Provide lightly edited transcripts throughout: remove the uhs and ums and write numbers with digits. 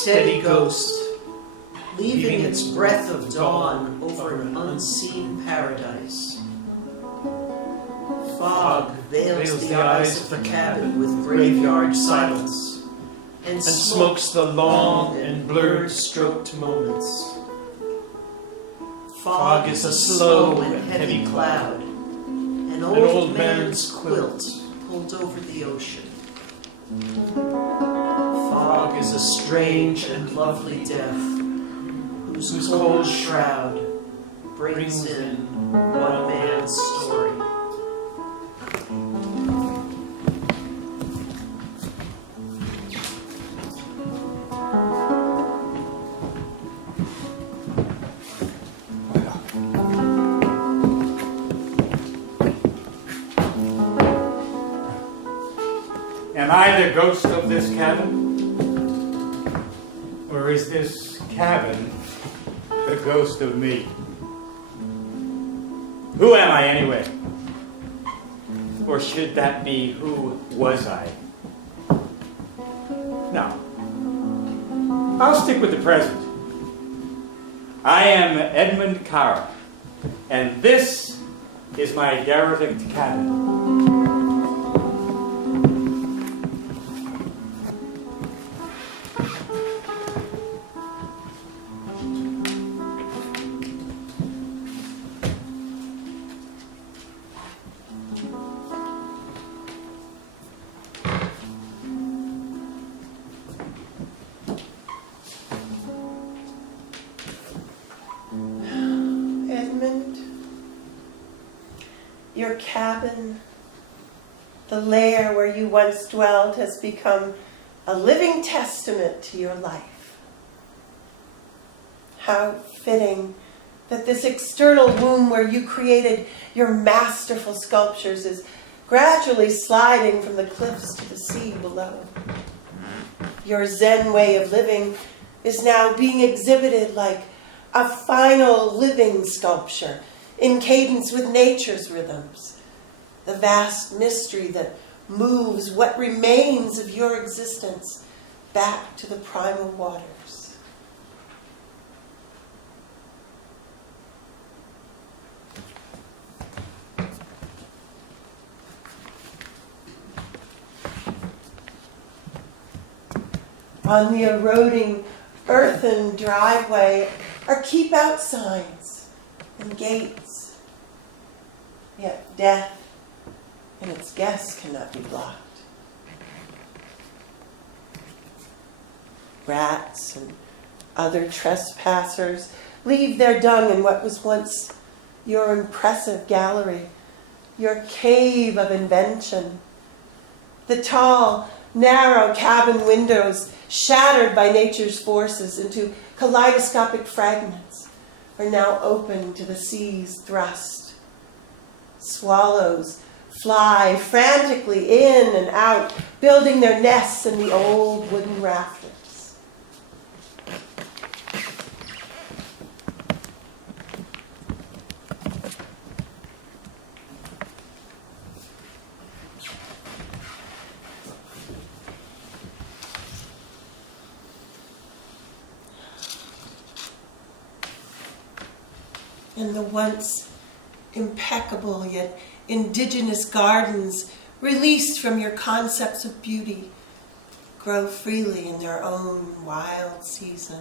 steady ghost, leaving its breath of dawn over an unseen paradise. Fog veils the eyes of the cabin with graveyard silence, and smokes the long and blurred stroked moments. Fog is a slow and heavy cloud, an old man's quilt pulled over the ocean. Fog is a strange and lovely death, whose cold shroud brings in one man's story. Am I the ghost of this cabin? Or is this cabin the ghost of me? Who am I anyway? Or should that be who was I? No. I'll stick with the present. I am Edmund Carr, and this is my derelict cabin. Your cabin, the lair where you once dwelled, has become a living testament to your life. How fitting that this external womb where you created your masterful sculptures is gradually sliding from the cliffs to the sea below. Your Zen way of living is now being exhibited like a final living sculpture in cadence with nature's rhythms, the vast mystery that moves what remains of your existence back to the primal waters. On the eroding earthen driveway are keep out signs and gates. Yet death and its guests cannot be blocked. Rats and other trespassers leave their dung in what was once your impressive gallery, your cave of invention. The tall, narrow cabin windows, shattered by nature's forces into kaleidoscopic fragments, are now open to the sea's thrust. Swallows fly frantically in and out, building their nests in the old wooden rafters. And the once impeccable yet indigenous gardens, released from your concepts of beauty, grow freely in their own wild season.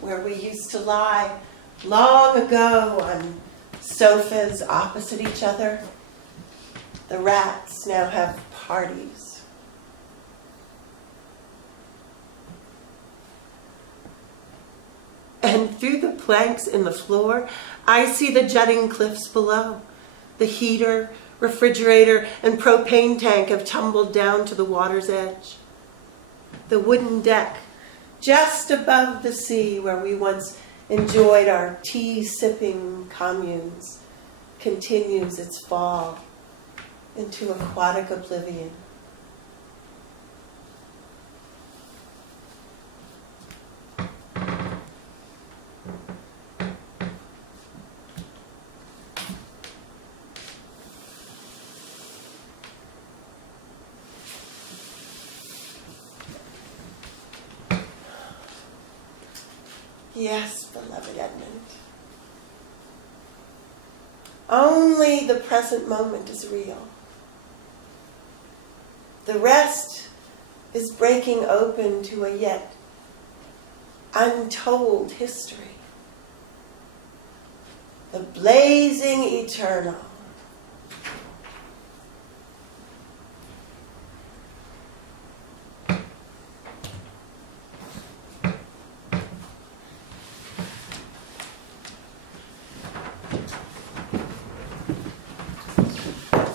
Where we used to lie long ago on sofas opposite each other, the rats now have parties. And through the planks in the floor, I see the jutting cliffs below. The heater, refrigerator, and propane tank have tumbled down to the water's edge. The wooden deck, just above the sea where we once enjoyed our tea-sipping communes, continues its fall into aquatic oblivion. Yes, beloved Edmund. Only the present moment is real. The rest is breaking open to a yet untold history. The blazing eternal.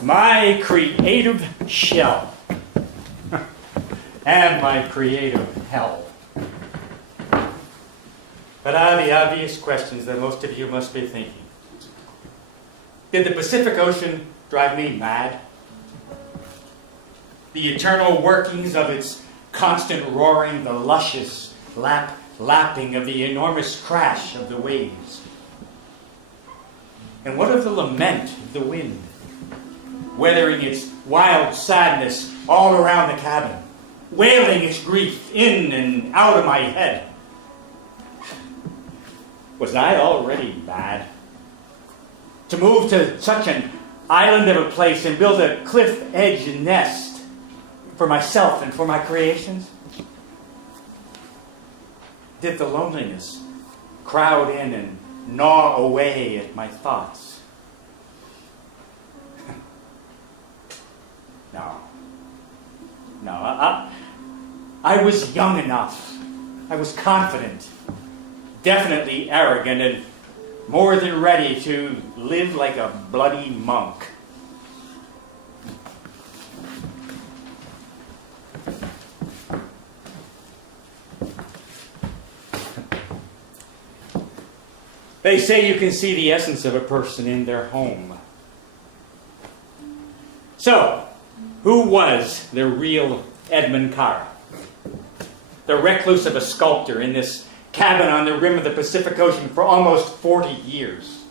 My creative shell and my creative hell. But the obvious questions that most of you must be thinking. Did the Pacific Ocean drive me mad? The eternal workings of its constant roaring, the luscious lapping of the enormous crash of the waves. And what of the lament of the wind, weathering its wild sadness all around the cabin, wailing its grief in and out of my head? Was I already mad? To move to such an island of a place and build a cliff-edge nest for myself and for my creations? Did the loneliness crowd in and gnaw away at my thoughts? No. I was young enough. I was confident, definitely arrogant, and more than ready to live like a bloody monk. They say you can see the essence of a person in their home. So, who was the real Edmund Carr? The recluse of a sculptor in this cabin on the rim of the Pacific Ocean for almost 40 years.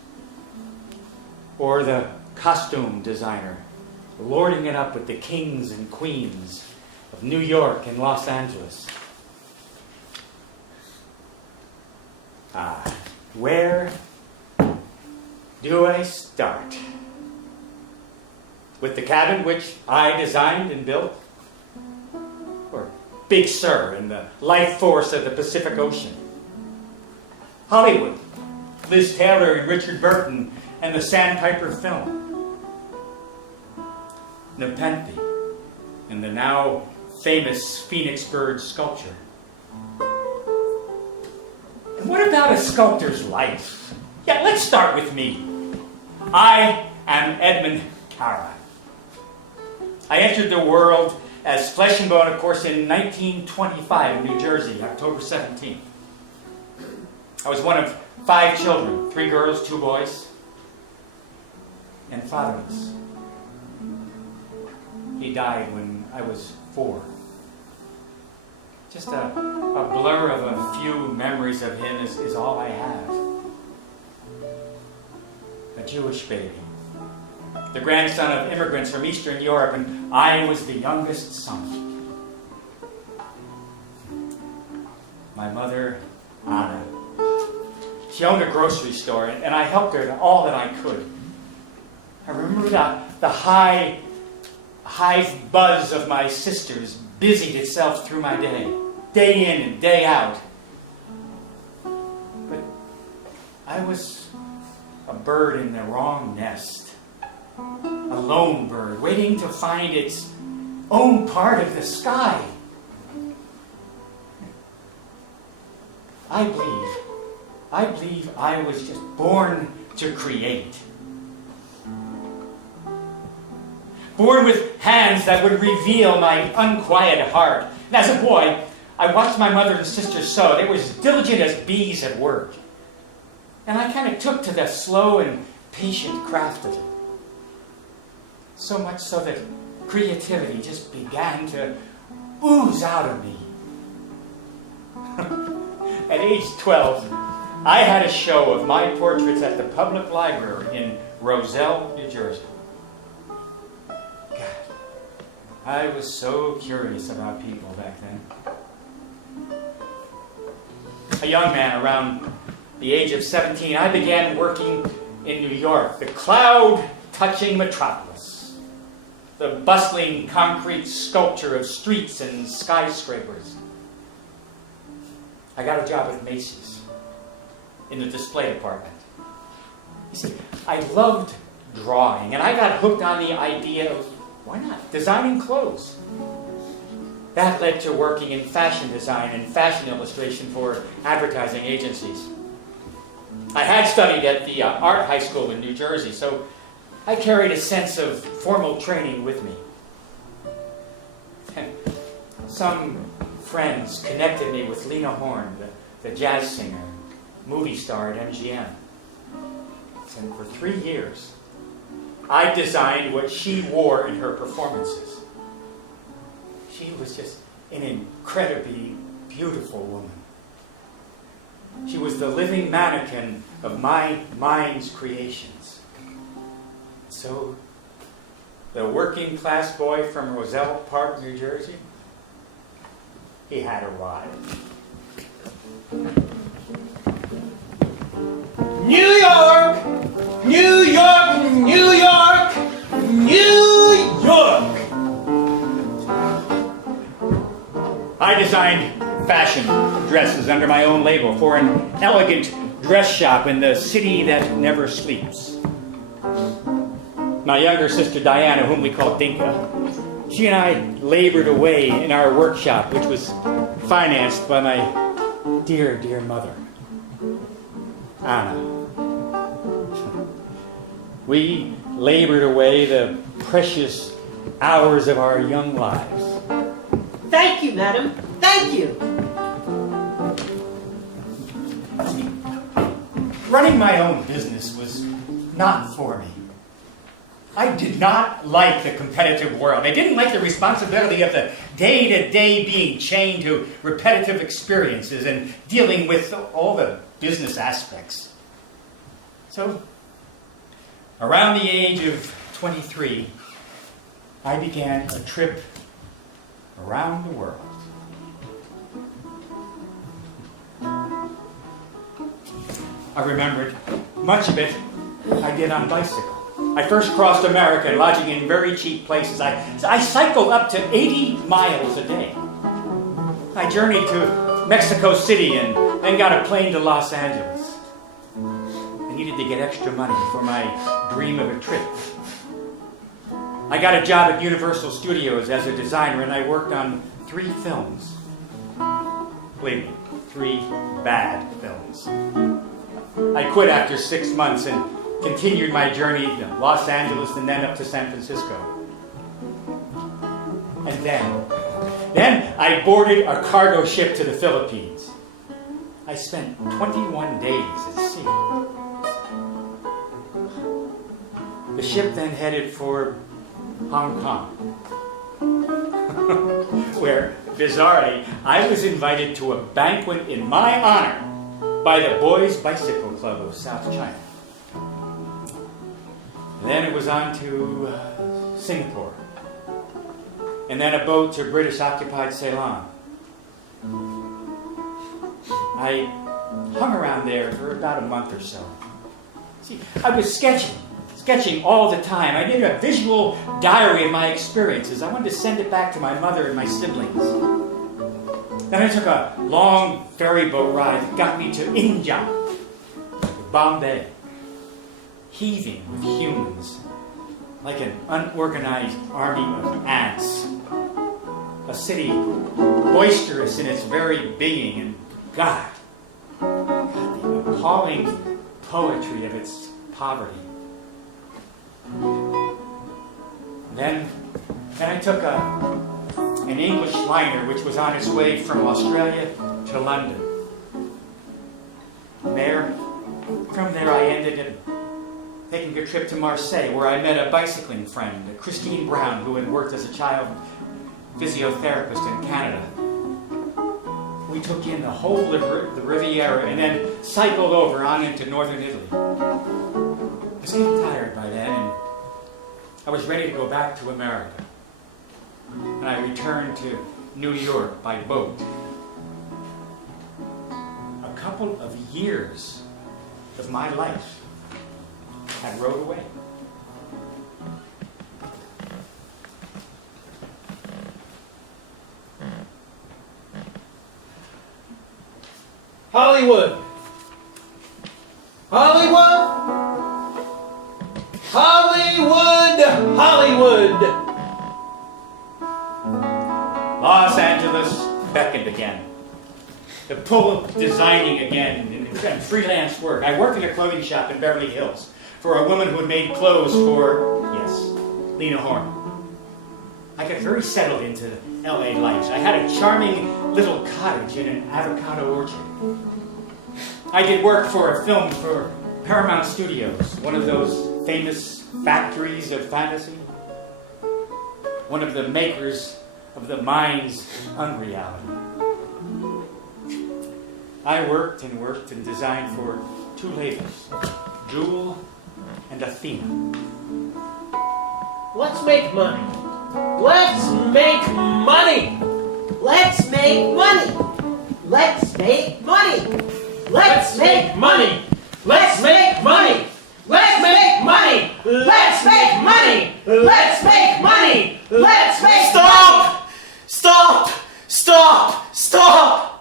Or the costume designer, lording it up with the kings and queens of New York and Los Angeles. Where do I start? With the cabin which I designed and built? Or Big Sur and the life force of the Pacific Ocean? Hollywood, Liz Taylor and Richard Burton and the Sandpiper film. Nepenthe and the now famous Phoenix bird sculpture. And what about a sculptor's life? Yeah, let's start with me. I am Edmund Carr. I entered the world as flesh and bone, of course, in 1925 in New Jersey, October 17th. I was one of 5 children, 3 girls, 2 boys, and fatherless. He died when I was 4. Just a blur of a few memories of him is all I have. A Jewish baby, the grandson of immigrants from Eastern Europe, and I was the youngest son. My mother, Anna, she owned a grocery store, and I helped her in all that I could. I remember the high buzz of my sisters busied itself through my day in and day out. But I was a bird in the wrong nest, a lone bird waiting to find its own part of the sky. I believe I was just born to create. Born with hands that would reveal my unquiet heart. And as a boy, I watched my mother and sister sew. They were as diligent as bees at work. And I kind of took to the slow and patient craft of it. So much so that creativity just began to ooze out of me. At age 12, I had a show of my portraits at the public library in Roselle, New Jersey. God, I was so curious about people back then. a young man around the age of 17, I began working in New York, the cloud-touching metropolis, the bustling concrete sculpture of streets and skyscrapers. I got a job at Macy's in the display department. You see, I loved drawing, and I got hooked on the idea of, why not, designing clothes. That led to working in fashion design and fashion illustration for advertising agencies. I had studied at the art high school in New Jersey, so I carried a sense of formal training with me. And some friends connected me with Lena Horne, the jazz singer, movie star at MGM. And for 3 years, I designed what she wore in her performances. She was just an incredibly beautiful woman. She was the living mannequin of my mind's creations. So, the working class boy from Roselle Park, New Jersey, he had arrived. New York! New York! New York! New York! I designed fashion dresses under my own label for an elegant dress shop in the city that never sleeps. My younger sister Diana, whom we called Dinka, she and I labored away in our workshop, which was financed by my dear, dear mother, Anna. We labored away the precious hours of our young lives. Thank you, madam. Thank you. Running my own business was not for me. I did not like the competitive world. I didn't like the responsibility of the day-to-day being chained to repetitive experiences and dealing with all the business aspects. So, around the age of 23, I began a trip around the world. I remembered much of it I did on bicycle. I first crossed America, lodging in very cheap places. I cycled up to 80 miles a day. I journeyed to Mexico City and then got a plane to Los Angeles. I needed to get extra money for my dream of a trip. I got a job at Universal Studios as a designer, and I worked on 3 films. Believe me, 3 bad films. I quit after 6 months and continued my journey to Los Angeles and then up to San Francisco. And then I boarded a cargo ship to the Philippines. I spent 21 days at sea. The ship then headed for Hong Kong, where, bizarrely, I was invited to a banquet in my honor by the Boys Bicycle Club of South China. And then it was on to Singapore, and then a boat to British-occupied Ceylon. I hung around there for about a month or so. See, I was sketching all the time. I made a visual diary of my experiences. I wanted to send it back to my mother and my siblings. Then I took a long ferry boat ride that got me to India, Bombay, heaving with humans, like an unorganized army of ants. A city boisterous in its very being, and God, the appalling poetry of its poverty. Then I took an English liner which was on its way from Australia to London. From there I ended up taking a trip to Marseille, where I met a bicycling friend, Christine Brown, who had worked as a child physiotherapist in Canada. We took in the whole of the Riviera and then cycled over on into northern Italy. I was getting tired by then, and I was ready to go back to America. And I returned to New York by boat. A couple of years of my life had rode away. Hollywood! Hollywood! Hollywood! Hollywood! Los Angeles beckoned again. The pull of designing again and freelance work. I worked in a clothing shop in Beverly Hills for a woman who had made clothes for, yes, Lena Horne. I got very settled into LA life. I had a charming little cottage in an avocado orchard. I did work for a film for Paramount Studios, one of those famous factories of fantasy, one of the makers of the mind's unreality. I worked and designed for two labels, Jewel and Athena. Let's make money. Let's make money. Let's make money. Let's make money. Let's make money. Let's make money. Let's make money. Let's make money. Let's make money. Let's make Stop! Stop! Stop! Stop!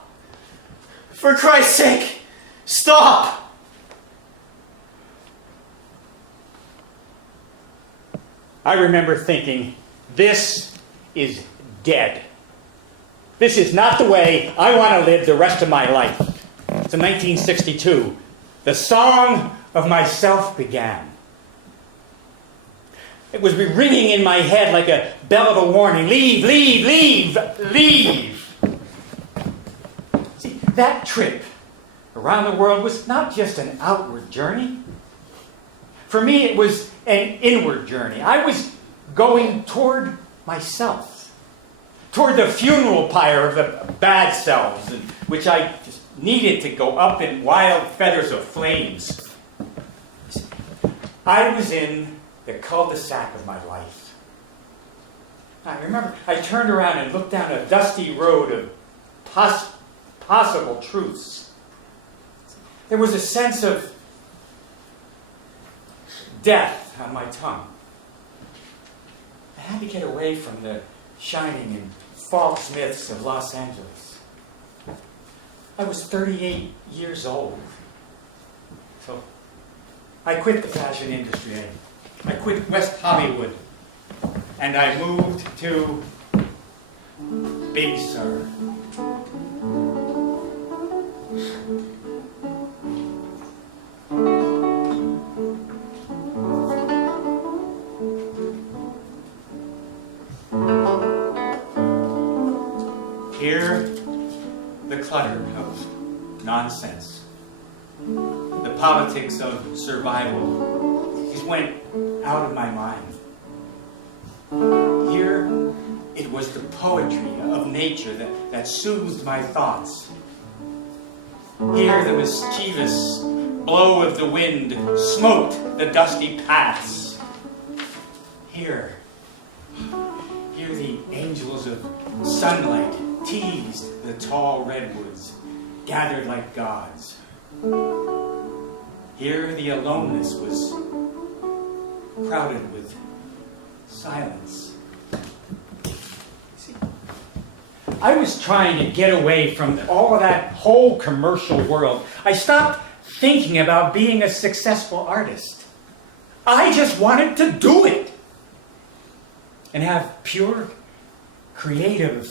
For Christ's sake, stop! I remember thinking, this is dead. This is not the way I want to live the rest of my life. So 1962, the song of myself began. It was ringing in my head like a bell of a warning. Leave, leave, leave, leave. See, that trip around the world was not just an outward journey. For me, it was an inward journey. I was going toward myself, toward the funeral pyre of the bad selves, in which I just needed to go up in wild feathers of flames. I was in the cul-de-sac of my life. I remember I turned around and looked down a dusty road of possible truths. There was a sense of death on my tongue. I had to get away from the shining and false myths of Los Angeles. I was 38 years old. So I quit the fashion industry. I quit West Hollywood. And I moved to Big Sur. Here, the clutter of nonsense, the politics of survival, just went out of my mind. Here, it was the poetry of nature that soothed my thoughts. Here, the mischievous blow of the wind smoked the dusty paths. Here, the angels of sunlight teased the tall redwoods, gathered like gods. Here the aloneness was crowded with silence. See, I was trying to get away from all of that whole commercial world. I stopped thinking about being a successful artist. I just wanted to do it and have pure, creative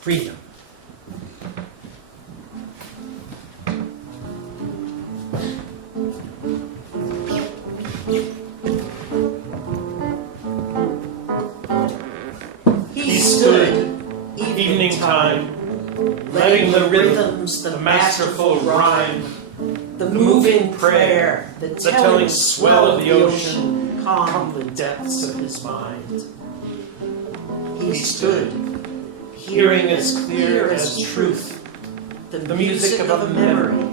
freedom. He stood, Evening time, letting the rhythms, the masterful rhyme, the moving prayer, the telling swell of the ocean calm the depths of his mind. He stood, hearing as clear as truth the music of a memory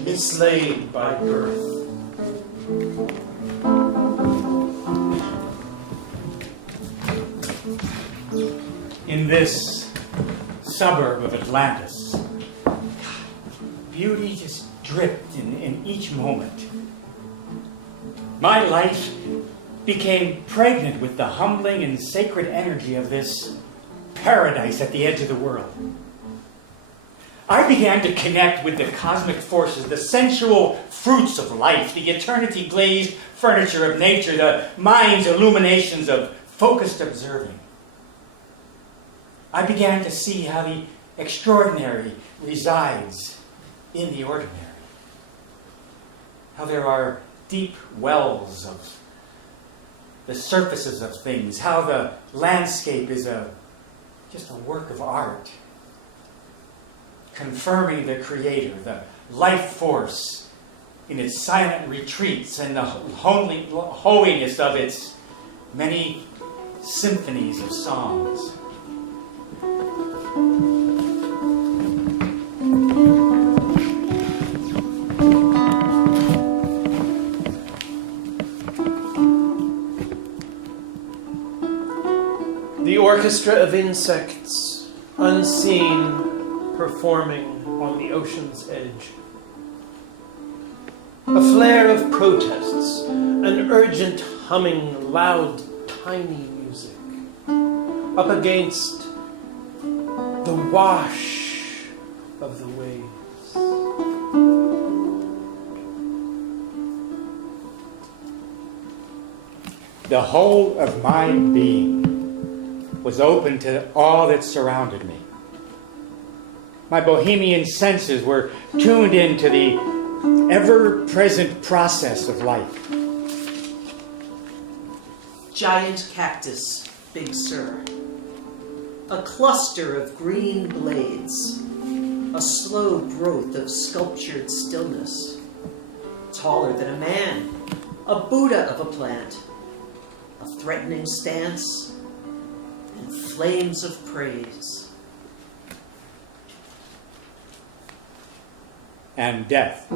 mislaid by birth. In this suburb of Atlantis, beauty just dripped in each moment. My life became pregnant with the humbling and sacred energy of this paradise at the edge of the world. I began to connect with the cosmic forces, the sensual fruits of life, the eternity-glazed furniture of nature, the mind's illuminations of focused observing. I began to see how the extraordinary resides in the ordinary. How there are deep wells of the surfaces of things, how the landscape is just a work of art, confirming the Creator, the life force in its silent retreats and the holiness of its many symphonies of songs. The orchestra of insects, unseen, performing on the ocean's edge. A flare of protests, an urgent humming, loud, tiny music. Up against the wash of the waves. The whole of my being was open to all that surrounded me. My bohemian senses were tuned into the ever-present process of life. Giant cactus, Big Sur. A cluster of green blades. A slow growth of sculptured stillness. Taller than a man. A Buddha of a plant. A threatening stance. And flames of praise. And death.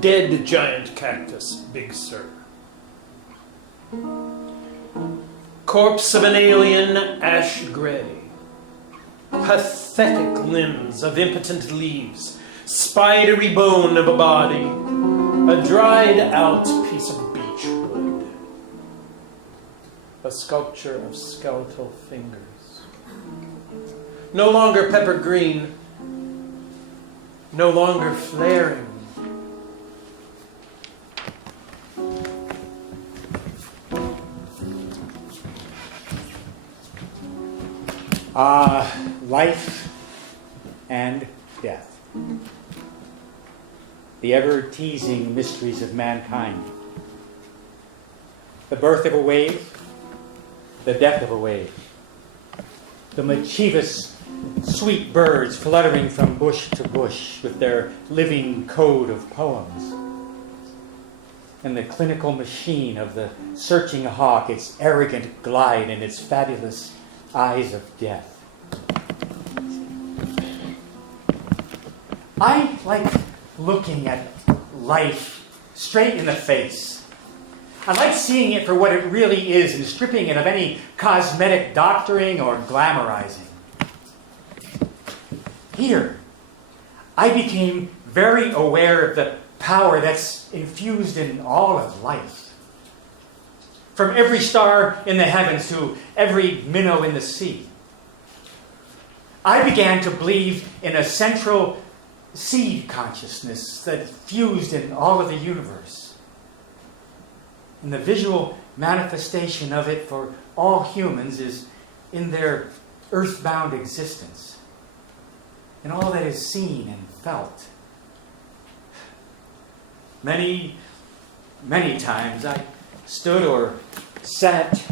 Dead giant cactus, Big Sur. Corpse of an alien, ash gray. Pathetic limbs of impotent leaves. Spidery bone of a body. A dried out piece of beechwood. A sculpture of skeletal fingers. No longer pepper green. No longer flaring. Life and death. The ever-teasing mysteries of mankind. The birth of a wave, the death of a wave. The mischievous, sweet birds fluttering from bush to bush with their living code of poems. And the clinical machine of the searching hawk, its arrogant glide and its fabulous eyes of death. I like looking at life straight in the face. I like seeing it for what it really is and stripping it of any cosmetic doctoring or glamorizing. Here, I became very aware of the power that's infused in all of life. From every star in the heavens to every minnow in the sea. I began to believe in a central seed consciousness that fused in all of the universe. And the visual manifestation of it for all humans is in their earthbound existence. And all that is seen and felt. Many, many times I stood or sat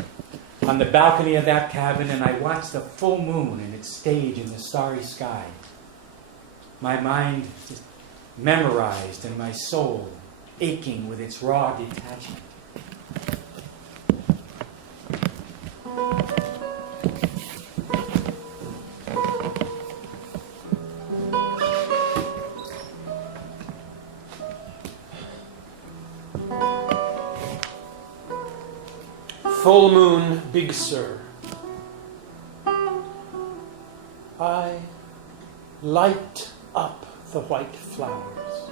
on the balcony of that cabin and I watched the full moon in its stage in the starry sky. My mind just memorized and my soul aching with its raw detachment. Full moon, Big Sur. I light up the white flowers,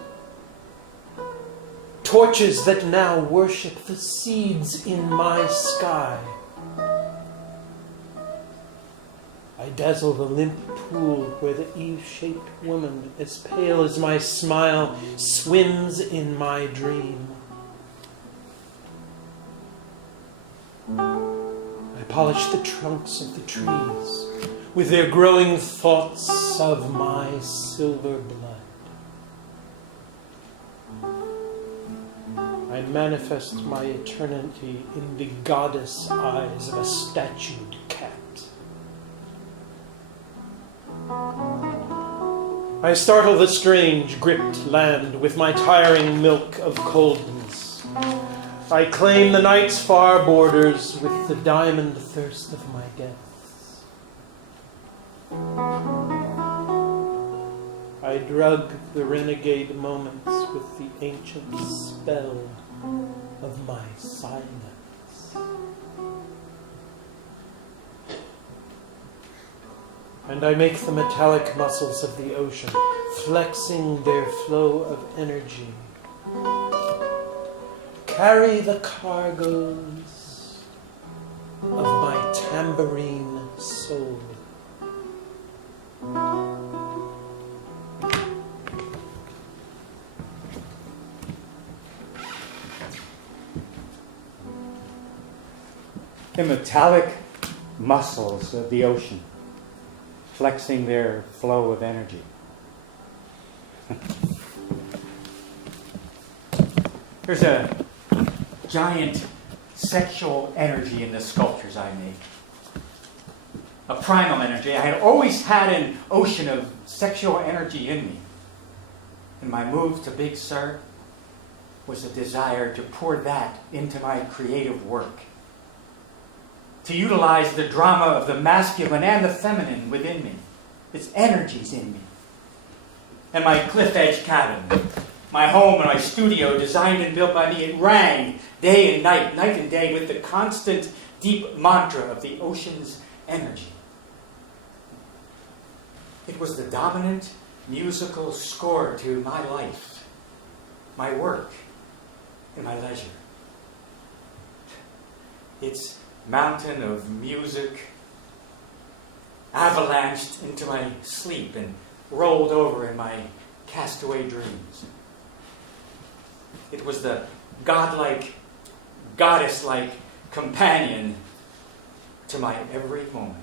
torches that now worship the seeds in my sky. I dazzle the limp pool where the Eve-shaped woman, as pale as my smile, swims in my dream. I polish the trunks of the trees with their growing thoughts of my silver blood. I manifest my eternity in the goddess eyes of a statued cat. I startle the strange, gripped land with my tiring milk of coldness. I claim the night's far borders with the diamond thirst of my depths. I drug the renegade moments with the ancient spell of my silence. And I make the metallic muscles of the ocean, flexing their flow of energy, carry the cargoes of my tambourine soul. The metallic muscles of the ocean, flexing their flow of energy. There's a giant sexual energy in the sculptures I make. A primal energy. I had always had an ocean of sexual energy in me. And my move to Big Sur was a desire to pour that into my creative work. To utilize the drama of the masculine and the feminine within me. Its energies in me. And my cliff edge cabin, my home and my studio designed and built by me, it rang day and night and day with the constant deep mantra of the ocean's energy. It was the dominant musical score to my life, my work, and my leisure. Its mountain of music avalanched into my sleep and rolled over in my castaway dreams. It was the godlike, goddess-like companion to my every moment.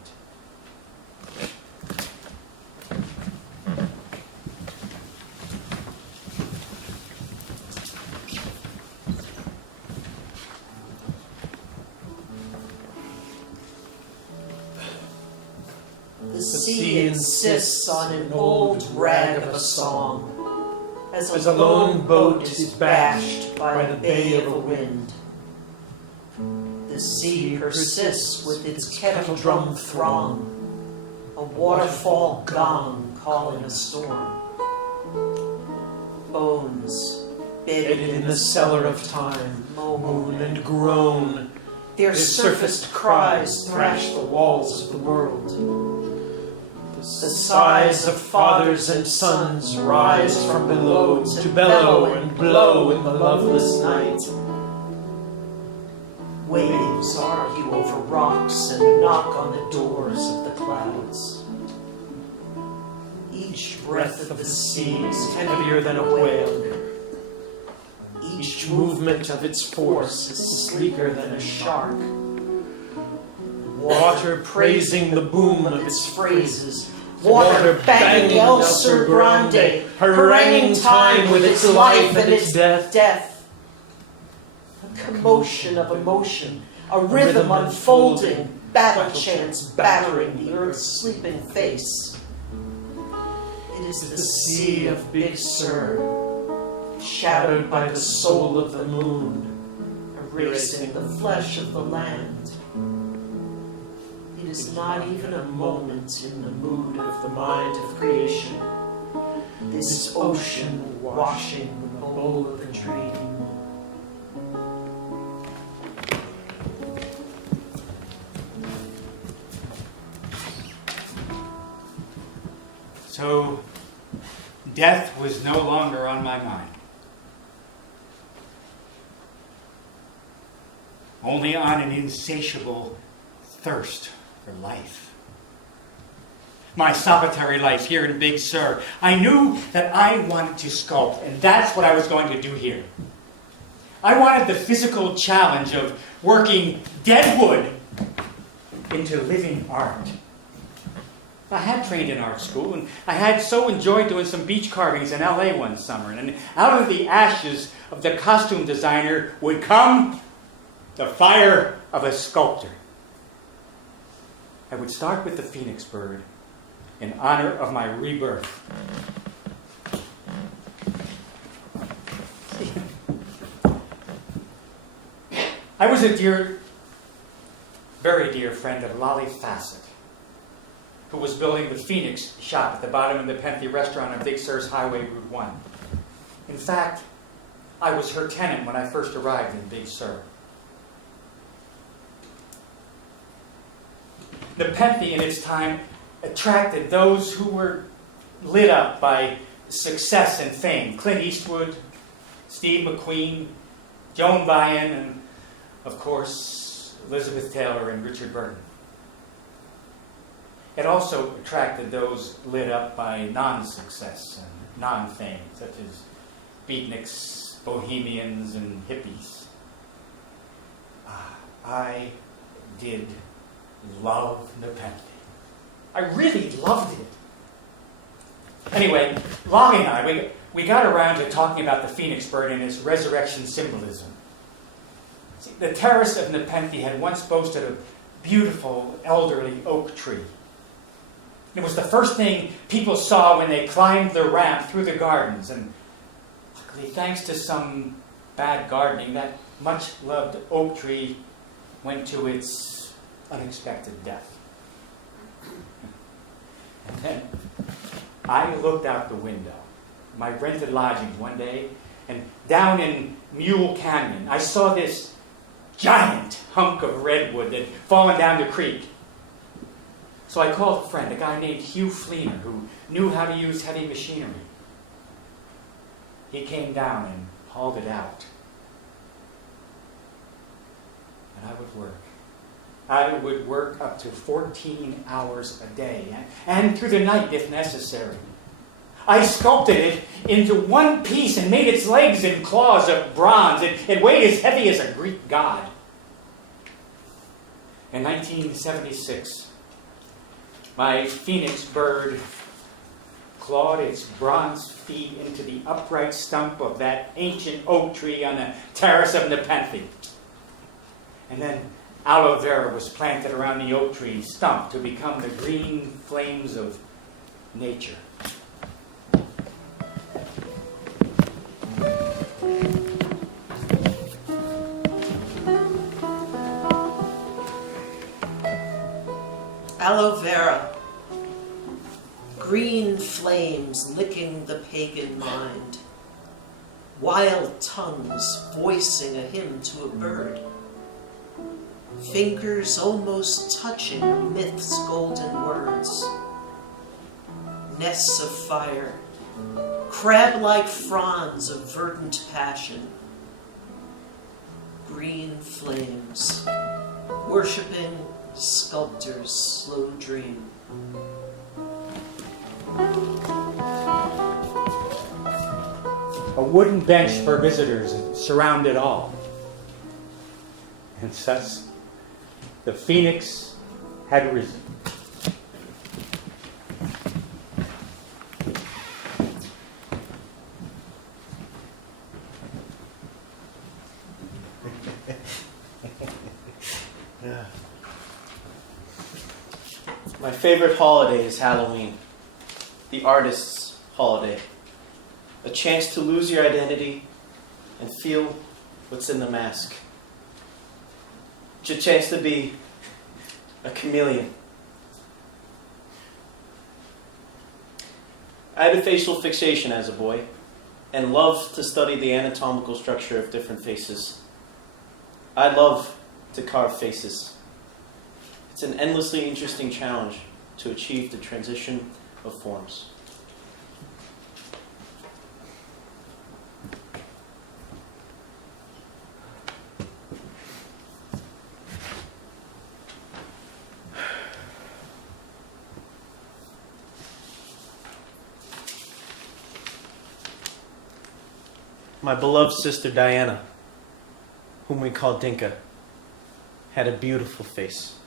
The sea insists on an old rag of a song, as a lone boat is bashed by the bay of a wind. The sea persists with its kettle drum throng, a waterfall gong calling a storm. Bones bedded in the cellar of time moan and groan. Their surfaced cries thrash the walls of the world. The sighs of fathers and sons rise from below to bellow and blow in the loveless night. Waves argue over rocks and knock on the doors of the clouds. Each breath of the sea is heavier than a whale. Each movement of its force is sleeker than a shark. Water praising the boom of its phrases. Water banging El Sur Grande, haranguing time with its life and its death. A commotion of emotion, a rhythm unfolding, battle chants battering the earth's sleeping face. It is the sea of Big Sur, shadowed by the soul of the moon, erasing the flesh of the land. It is not even a moment in the mood of the mind of creation. This ocean washing the bowl of a dream. So, death was no longer on my mind. Only on an insatiable thirst for life. My solitary life here in Big Sur, I knew that I wanted to sculpt, and that's what I was going to do here. I wanted the physical challenge of working dead wood into living art. I had trained in art school, and I had so enjoyed doing some beach carvings in LA one summer, and out of the ashes of the costume designer would come the fire of a sculptor. I would start with the phoenix bird in honor of my rebirth. I was a very dear friend of Lolly Fassett, who was building the Phoenix shop at the bottom of the Nepenthe restaurant on Big Sur's Highway Route 1. In fact, I was her tenant when I first arrived in Big Sur. Nepenthe in its time attracted those who were lit up by success and fame. Clint Eastwood, Steve McQueen, Joan Baez, and of course, Elizabeth Taylor and Richard Burton. It also attracted those lit up by non-success and non-fame, such as beatniks, bohemians, and hippies. I did love Nepenthe. I really loved it. Anyway, Lolly and I, we got around to talking about the phoenix bird and its resurrection symbolism. See, the terrace of Nepenthe had once boasted a beautiful elderly oak tree. It was the first thing people saw when they climbed the ramp through the gardens, and luckily, thanks to some bad gardening, that much-loved oak tree went to its unexpected death. And then I looked out the window, my rented lodgings one day, and down in Mule Canyon, I saw this giant hunk of redwood that had fallen down the creek. So I called a friend, a guy named Hugh Fleener, who knew how to use heavy machinery. He came down and hauled it out. And I would work. I would work up to 14 hours a day, and through the night if necessary. I sculpted it into one piece and made its legs and claws of bronze. It weighed as heavy as a Greek god. In 1976, my phoenix bird clawed its bronze feet into the upright stump of that ancient oak tree on the terrace of Nepenthe. And then aloe vera was planted around the oak tree stump to become the green flames of nature. Aloe vera, green flames licking the pagan mind, wild tongues voicing a hymn to a bird, fingers almost touching myth's golden words, nests of fire, crab-like fronds of verdant passion, green flames, worshipping sculptor's slow dream. A wooden bench for visitors surrounded all. And thus, the phoenix had risen. My favorite holiday is Halloween, the artist's holiday. A chance to lose your identity and feel what's in the mask. It's a chance to be a chameleon. I had a facial fixation as a boy and loved to study the anatomical structure of different faces. I love to carve faces. It's an endlessly interesting challenge to achieve the transition of forms. My beloved sister Diana, whom we call Dinka, had a beautiful face.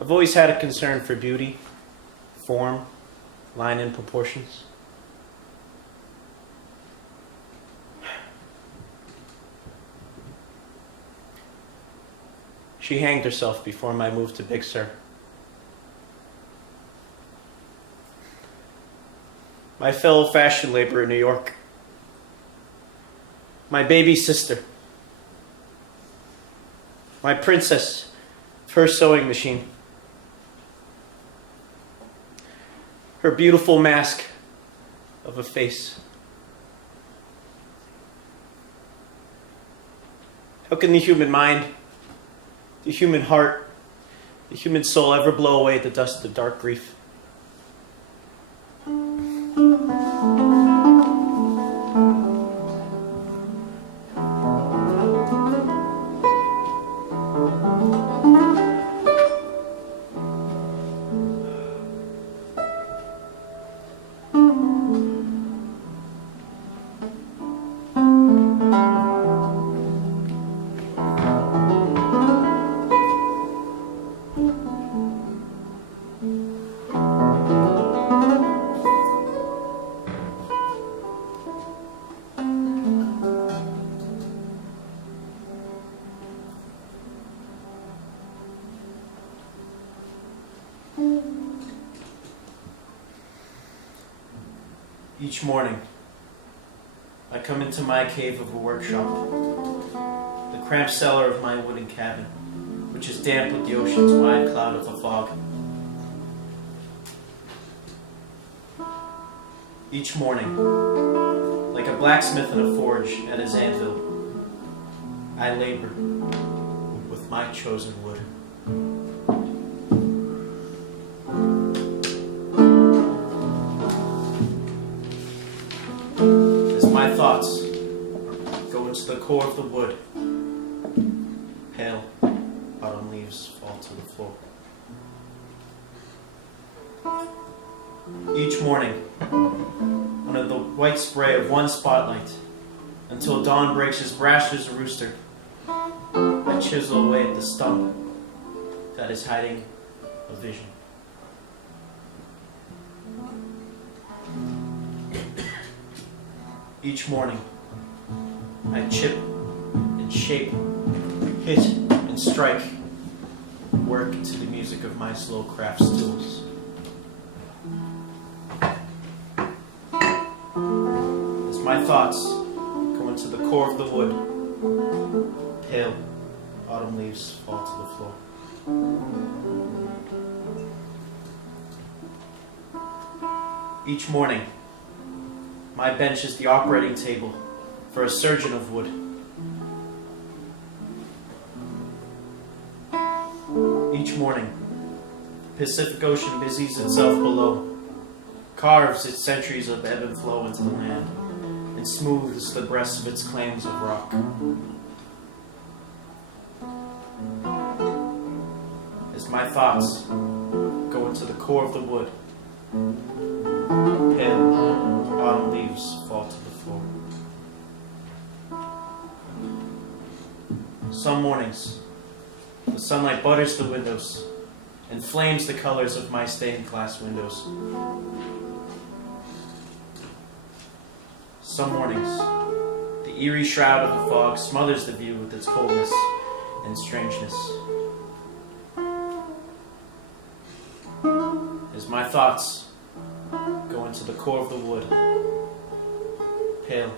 I've always had a concern for beauty, form, line, and proportions. She hanged herself before my move to Big Sur. My fellow fashion laborer in New York. My baby sister. My princess, her sewing machine. Her beautiful mask of a face. How can the human mind, the human heart, the human soul ever blow away the dust of dark grief? Each morning, I come into my cave of a workshop, the cramped cellar of my wooden cabin, which is damp with the ocean's wide cloud of a fog. Each morning, like a blacksmith in a forge at his anvil, I labor with my chosen wood. My thoughts go into the core of the wood. Pale autumn leaves fall to the floor. Each morning, under the white spray of one spotlight, until dawn breaks as brash as a rooster, I chisel away at the stump that is hiding a vision. Each morning, I chip and shape, hit and strike, work to the music of my slow craft stools. As my thoughts go into the core of the wood, pale autumn leaves fall to the floor. Each morning, my bench is the operating table for a surgeon of wood. Each morning, the Pacific Ocean busies itself below, carves its centuries of ebb and flow into the land, and smooths the breasts of its claims of rock. As my thoughts go into the core of the wood, pale autumn leaves fall to the floor. Some mornings, the sunlight butters the windows and flames the colors of my stained glass windows. Some mornings, the eerie shroud of the fog smothers the view with its coldness and strangeness. As my thoughts go into the core of the wood, pale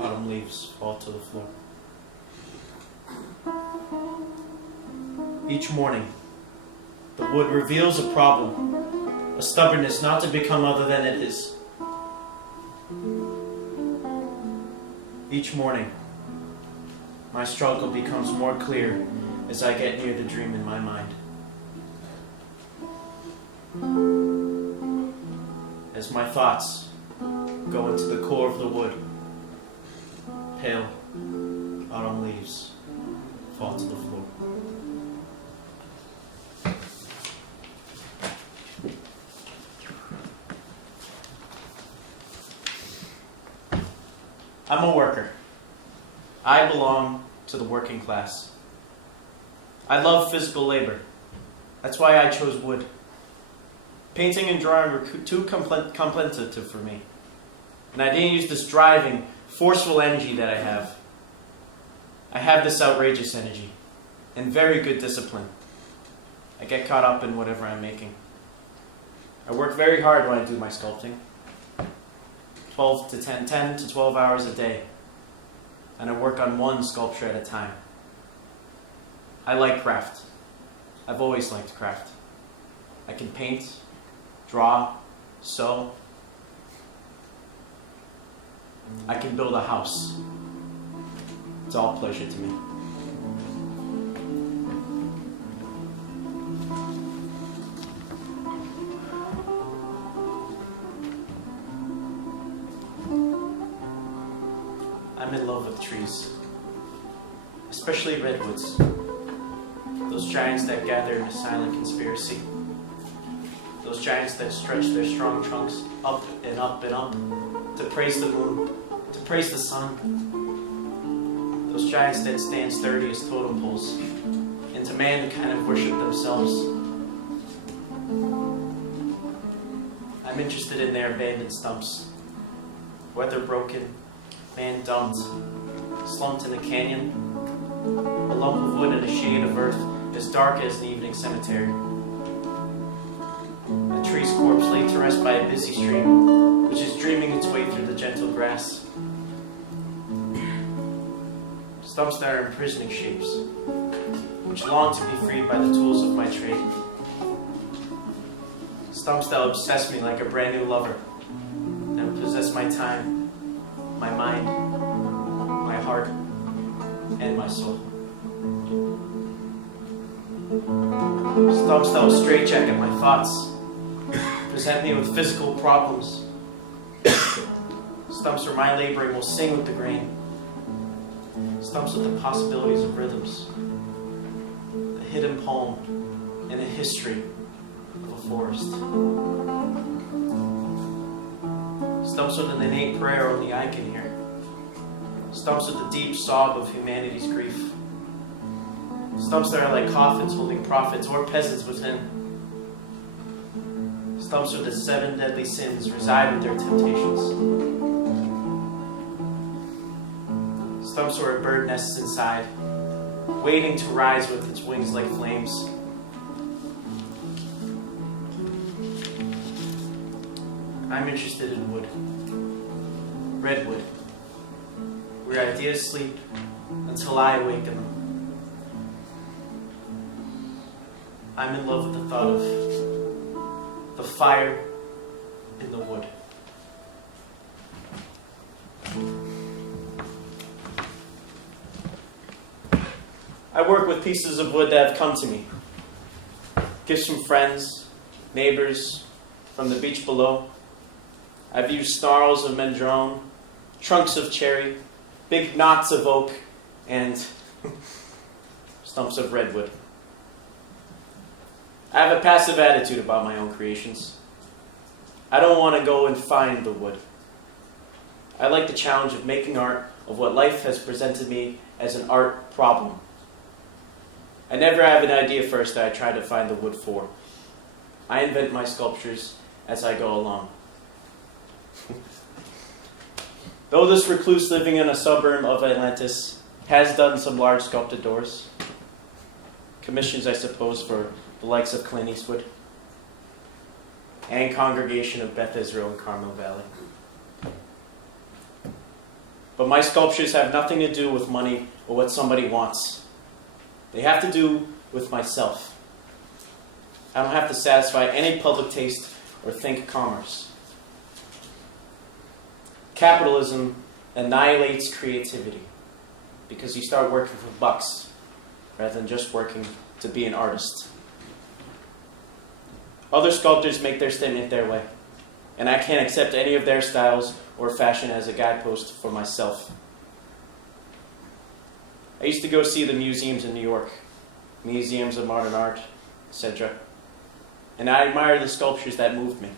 autumn leaves fall to the floor. Each morning, the wood reveals a problem, a stubbornness not to become other than it is. Each morning, my struggle becomes more clear as I get near the dream in my mind. As my thoughts go into the core of the wood, pale autumn leaves fall to the floor. I belong to the working class. I love physical labor. That's why I chose wood. Painting and drawing were too contemplative for me. And I didn't use this driving, forceful energy that I have. I have this outrageous energy and very good discipline. I get caught up in whatever I'm making. I work very hard when I do my sculpting. 10 to 12 hours a day. And I work on one sculpture at a time. I like craft. I've always liked craft. I can paint, draw, sew. I can build a house. It's all pleasure to me. I'm in love with trees, especially redwoods, those giants that gather in a silent conspiracy, those giants that stretch their strong trunks up and up and up to praise the moon, to praise the sun, those giants that stand sturdy as totem poles and demand to kind of worship themselves. I'm interested in their abandoned stumps, weather broken, man dumped, slumped in a canyon, a lump of wood in a shade of earth as dark as an evening cemetery. A tree's corpse laid to rest by a busy stream, which is dreaming its way through the gentle grass. Stumps that are imprisoning shapes, which long to be freed by the tools of my trade. Stumps that will obsess me like a brand new lover, that will possess my time, my mind, my heart, and my soul. Stumps that will straitjacket my thoughts, present me with physical problems. Stumps where my laboring will sing with the grain. Stumps with the possibilities of rhythms. The hidden poem and the history of a forest. Stumps with an innate prayer only I can hear. Stumps with the deep sob of humanity's grief. Stumps that are like coffins holding prophets or peasants within. Stumps where the 7 deadly sins reside with their temptations. Stumps where a bird nests inside, waiting to rise with its wings like flames. I'm interested in wood. Redwood, where ideas sleep until I awaken them. I'm in love with the thought of the fire in the wood. I work with pieces of wood that have come to me. Gifts from friends, neighbors, from the beach below. I've used snarls of madrone, trunks of cherry, big knots of oak, and stumps of redwood. I have a passive attitude about my own creations. I don't want to go and find the wood. I like the challenge of making art of what life has presented me as an art problem. I never have an idea first that I try to find the wood for. I invent my sculptures as I go along. Though this recluse living in a suburb of Atlantis has done some large sculpted doors, commissions, I suppose, for the likes of Clint Eastwood and Congregation of Beth Israel in Carmel Valley. But my sculptures have nothing to do with money or what somebody wants. They have to do with myself. I don't have to satisfy any public taste or think commerce. Capitalism annihilates creativity because you start working for bucks rather than just working to be an artist. Other sculptors make their statement their way, and I can't accept any of their styles or fashion as a guidepost for myself. I used to go see the museums in New York, museums of modern art, etc., and I admire the sculptures that moved me.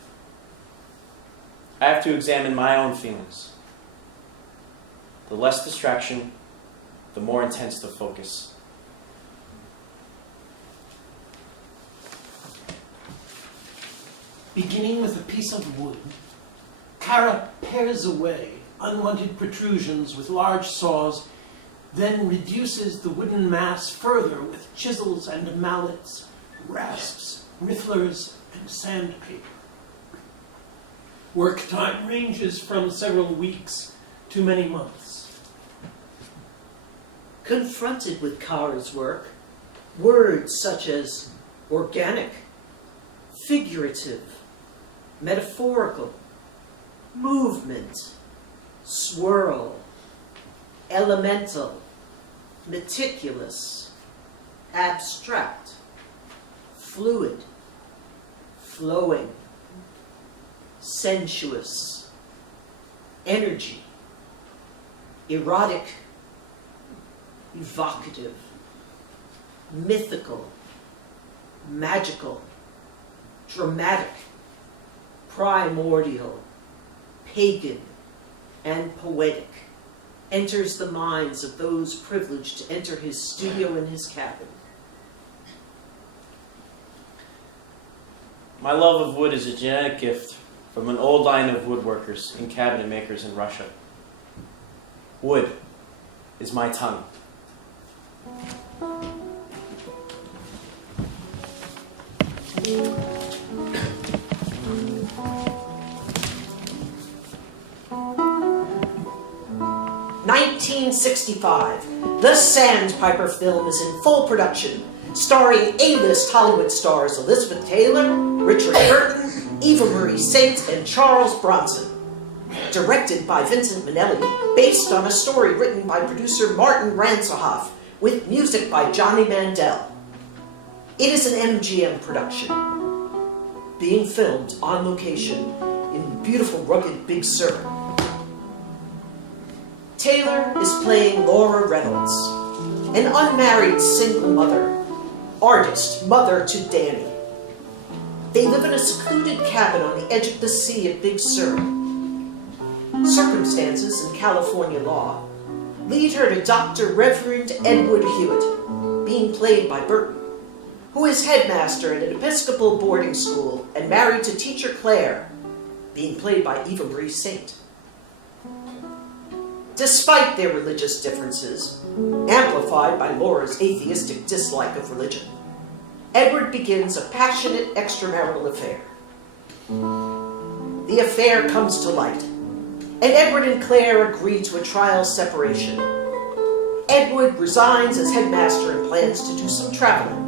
I have to examine my own feelings. The less distraction, the more intense the focus. Beginning with a piece of wood, Kara pares away unwanted protrusions with large saws, then reduces the wooden mass further with chisels and mallets, rasps, rifflers, and sandpaper. Work time ranges from several weeks to many months. Confronted with Kara's work, words such as organic, figurative, metaphorical, movement, swirl, elemental, meticulous, abstract, fluid, flowing, sensuous, energy, erotic, evocative, mythical, magical, dramatic, primordial, pagan, and poetic enters the minds of those privileged to enter his studio and his cabin. My love of wood is a genetic gift from an old line of woodworkers and cabinet makers in Russia. Wood is my tongue. (1965). The Sandpiper film is in full production, starring A-list Hollywood stars Elizabeth Taylor, Richard Burton, Eva Marie Saint, and Charles Bronson. Directed by Vincent Minnelli, based on a story written by producer Martin Ransohoff, with music by Johnny Mandel. It is an MGM production, being filmed on location in beautiful, rugged Big Sur. Taylor is playing Laura Reynolds, an unmarried single mother, artist, mother to Danny. They live in a secluded cabin on the edge of the sea at Big Sur. Circumstances in California law lead her to Dr. Reverend Edward Hewitt, being played by Burton, who is headmaster at an Episcopal boarding school and married to teacher Claire, being played by Eva Marie Saint. Despite their religious differences, amplified by Laura's atheistic dislike of religion, Edward begins a passionate extramarital affair. The affair comes to light, and Edward and Claire agree to a trial separation. Edward resigns as headmaster and plans to do some traveling.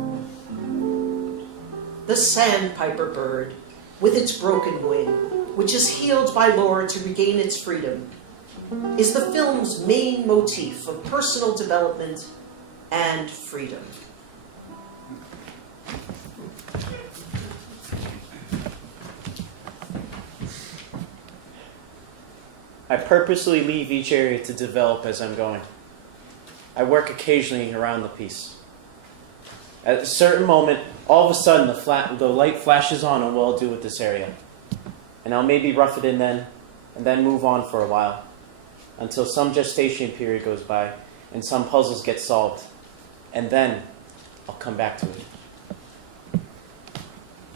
The Sandpiper bird, with its broken wing, which is healed by Laura to regain its freedom, is the film's main motif of personal development and freedom. I purposely leave each area to develop as I'm going. I work occasionally around the piece. At a certain moment, all of a sudden the light flashes on what I'll do with this area. And I'll maybe rough it in then, and then move on for a while, until some gestation period goes by and some puzzles get solved. And then I'll come back to it.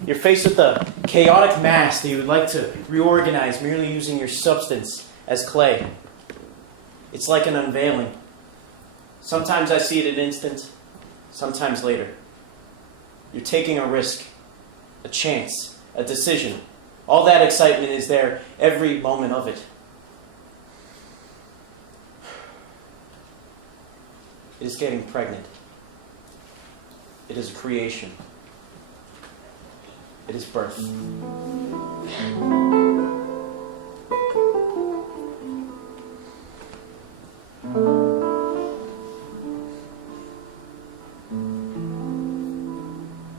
You're faced with a chaotic mass that you would like to reorganize merely using your substance as clay. It's like an unveiling. Sometimes I see it an instant, sometimes later. You're taking a risk, a chance, a decision. All that excitement is there every moment of it. It is getting pregnant. It is a creation. It is birth.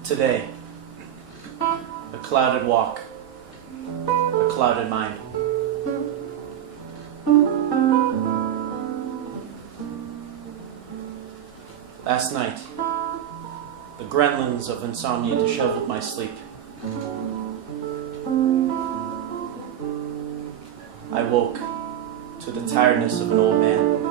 Today, a clouded walk, a clouded mind. Last night, the gremlins of insomnia disheveled my sleep. I woke to the tiredness of an old man.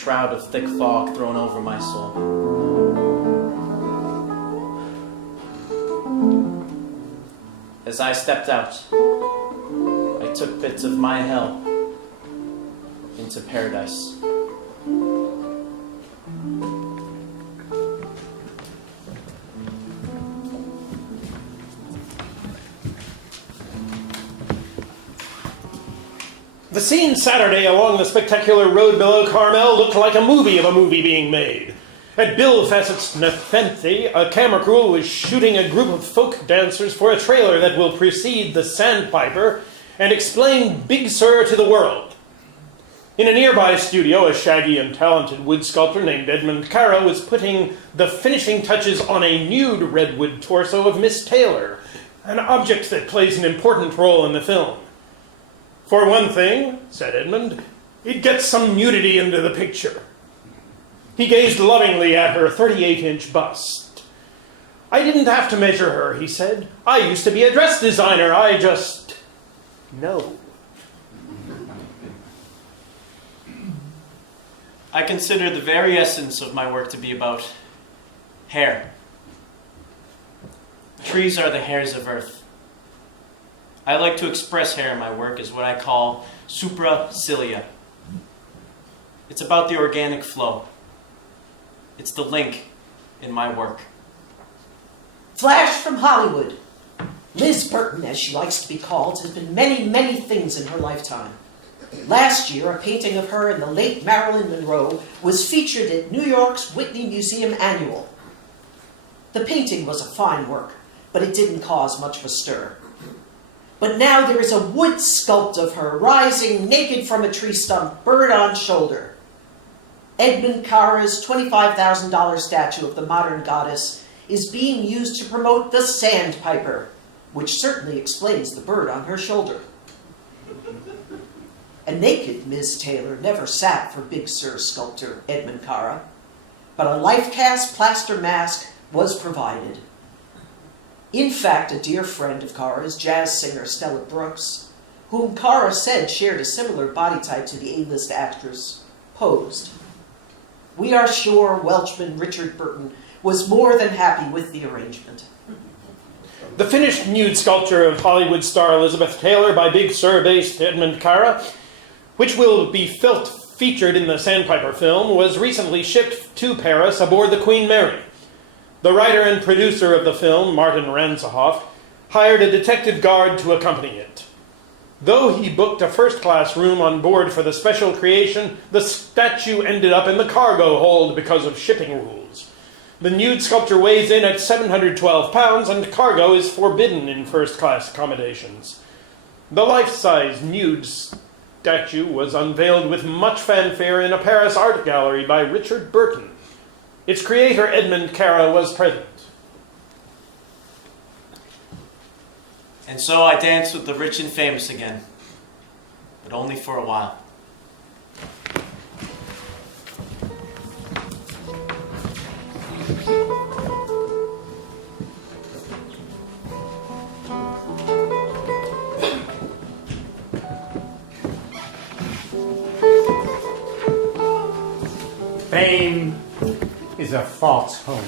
shroud of thick fog thrown over my soul. As I stepped out, I took bits of my hell into paradise. The scene Saturday along the spectacular road below Carmel looked like a movie of a movie being made. At Bill Fassett's Nepenthe, a camera crew was shooting a group of folk dancers for a trailer that will precede The Sandpiper and explain Big Sur to the world. In a nearby studio, a shaggy and talented wood sculptor named Edmund Cara was putting the finishing touches on a nude redwood torso of Miss Taylor, an object that plays an important role in the film. For one thing, said Edmund, it gets some nudity into the picture. He gazed lovingly at her 38-inch bust. I didn't have to measure her, he said. I used to be a dress designer. I just know. I consider the very essence of my work to be about hair. Trees are the hairs of earth. I like to express hair in my work as what I call supracilia. It's about the organic flow. It's the link in my work. Flash from Hollywood. Liz Burton, as she likes to be called, has been many, many things in her lifetime. Last year, a painting of her in the late Marilyn Monroe was featured at New York's Whitney Museum Annual. The painting was a fine work, but it didn't cause much of a stir. But now there is a wood sculpt of her rising naked from a tree stump, bird on shoulder. Edmund Cara's $25,000 statue of the modern goddess is being used to promote the Sandpiper, which certainly explains the bird on her shoulder. A naked Ms. Taylor never sat for Big Sur sculptor Edmund Cara, but a life-cast plaster mask was provided. In fact, a dear friend of Cara's, jazz singer Stella Brooks, whom Cara said shared a similar body type to the A-list actress, posed. We are sure Welshman Richard Burton was more than happy with the arrangement. The finished nude sculpture of Hollywood star Elizabeth Taylor by Big Sur-based Edmund Cara, which will be featured in the Sandpiper film, was recently shipped to Paris aboard the Queen Mary. The writer and producer of the film, Martin Ransohoff, hired a detective guard to accompany it. Though he booked a first-class room on board for the special creation, the statue ended up in the cargo hold because of shipping rules. The nude sculpture weighs in at 712 pounds, and cargo is forbidden in first-class accommodations. The life-size nude statue was unveiled with much fanfare in a Paris art gallery by Richard Burton. Its creator, Edmund Cara, was present. And so I danced with the rich and famous again, but only for a while. Fame is a false home.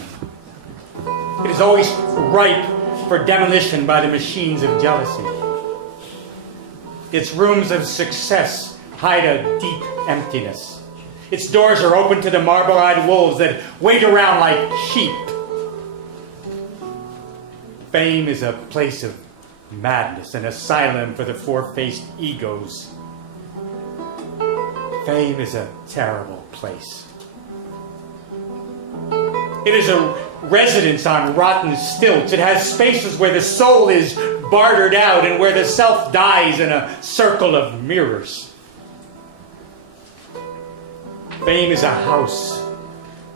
It is always ripe for demolition by the machines of jealousy. Its rooms of success hide a deep emptiness. Its doors are open to the marble-eyed wolves that wait around like sheep. Fame is a place of madness, an asylum for the four-faced egos. Fame is a terrible place. It is a residence on rotten stilts. It has spaces where the soul is bartered out and where the self dies in a circle of mirrors. Fame is a house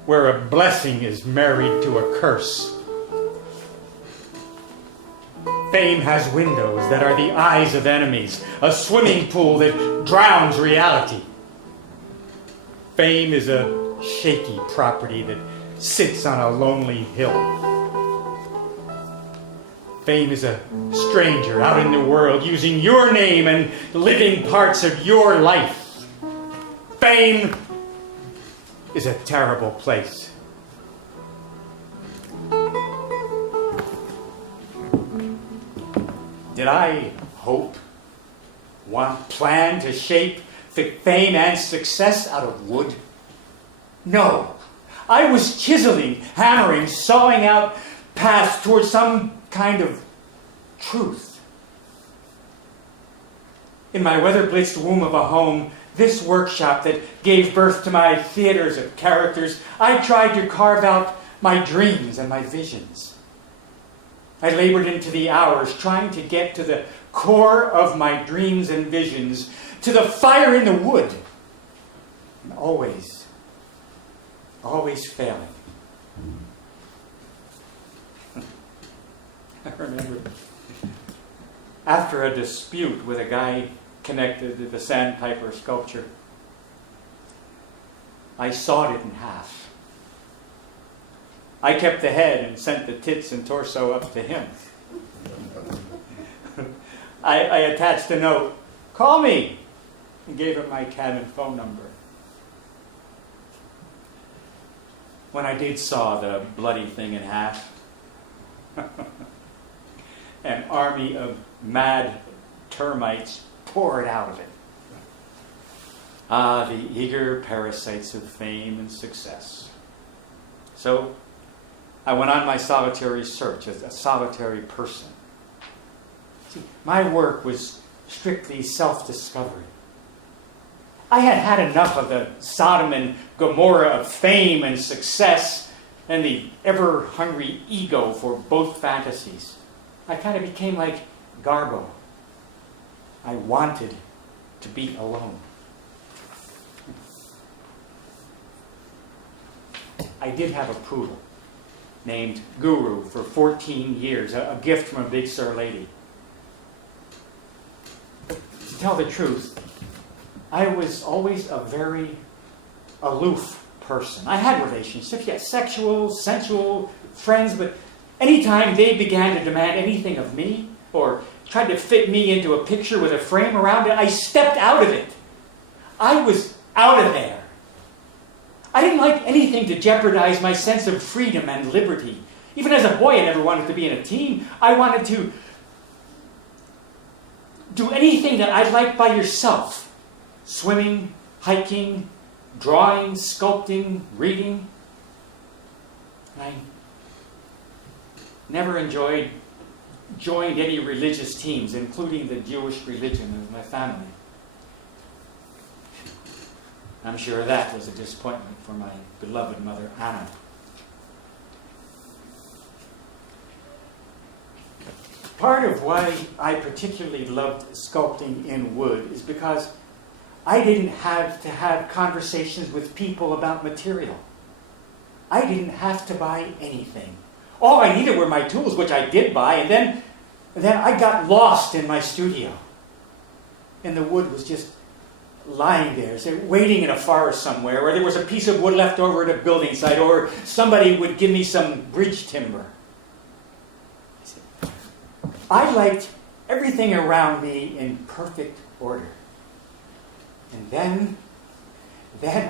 where a blessing is married to a curse. Fame has windows that are the eyes of enemies, a swimming pool that drowns reality. Fame is a shaky property that sits on a lonely hill. Fame is a stranger out in the world using your name and living parts of your life. Fame is a terrible place. Did I hope, want, plan to shape fame and success out of wood? No. I was chiseling, hammering, sawing out paths towards some kind of truth. In my weather-blitzed womb of a home, this workshop that gave birth to my theaters of characters, I tried to carve out my dreams and my visions. I labored into the hours trying to get to the core of my dreams and visions, to the fire in the wood, and always failing. I remember after a dispute with a guy connected to the Sandpiper sculpture, I sawed it in half. I kept the head and sent the tits and torso up to him. I attached a note, "Call me," and gave him my cabin phone number. When I did saw the bloody thing in half, an army of mad termites poured out of it. Ah, the eager parasites of fame and success. So I went on my solitary search as a solitary person. See, my work was strictly self-discovery. I had had enough of the Sodom and Gomorrah of fame and success and the ever-hungry ego for both fantasies. I kind of became like Garbo. I wanted to be alone. I did have a poodle named Guru for 14 years, a gift from a Big Sur lady. To tell the truth, I was always a very aloof person. I had relationships, yes, sexual, sensual, friends, but anytime they began to demand anything of me or tried to fit me into a picture with a frame around it, I stepped out of it. I was out of there. I didn't like anything to jeopardize my sense of freedom and liberty. Even as a boy, I never wanted to be in a team. I wanted to do anything that I'd like by yourself. Swimming, hiking, drawing, sculpting, reading. I never joined any religious teams, including the Jewish religion of my family. I'm sure that was a disappointment for my beloved mother, Anna. Part of why I particularly loved sculpting in wood is because I didn't have to have conversations with people about material. I didn't have to buy anything. All I needed were my tools, which I did buy, and then I got lost in my studio. And the wood was just lying there, say, waiting in a forest somewhere, or there was a piece of wood left over at a building site, or somebody would give me some bridge timber. I liked everything around me in perfect order. And then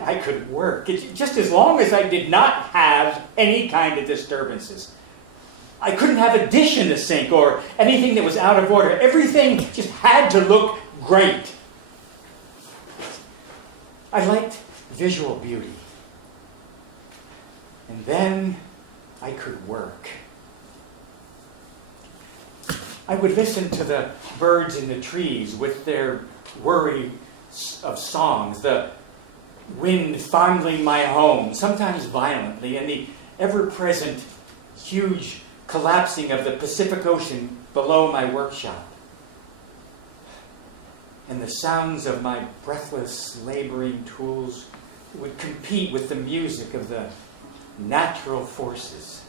I could work, just as long as I did not have any kind of disturbances. I couldn't have a dish in the sink or anything that was out of order. Everything just had to look great. I liked visual beauty. And then I could work. I would listen to the birds in the trees with their worry of songs, the wind fondling my home, sometimes violently, and the ever-present huge collapsing of the Pacific Ocean below my workshop. And the sounds of my breathless, laboring tools would compete with the music of the natural forces.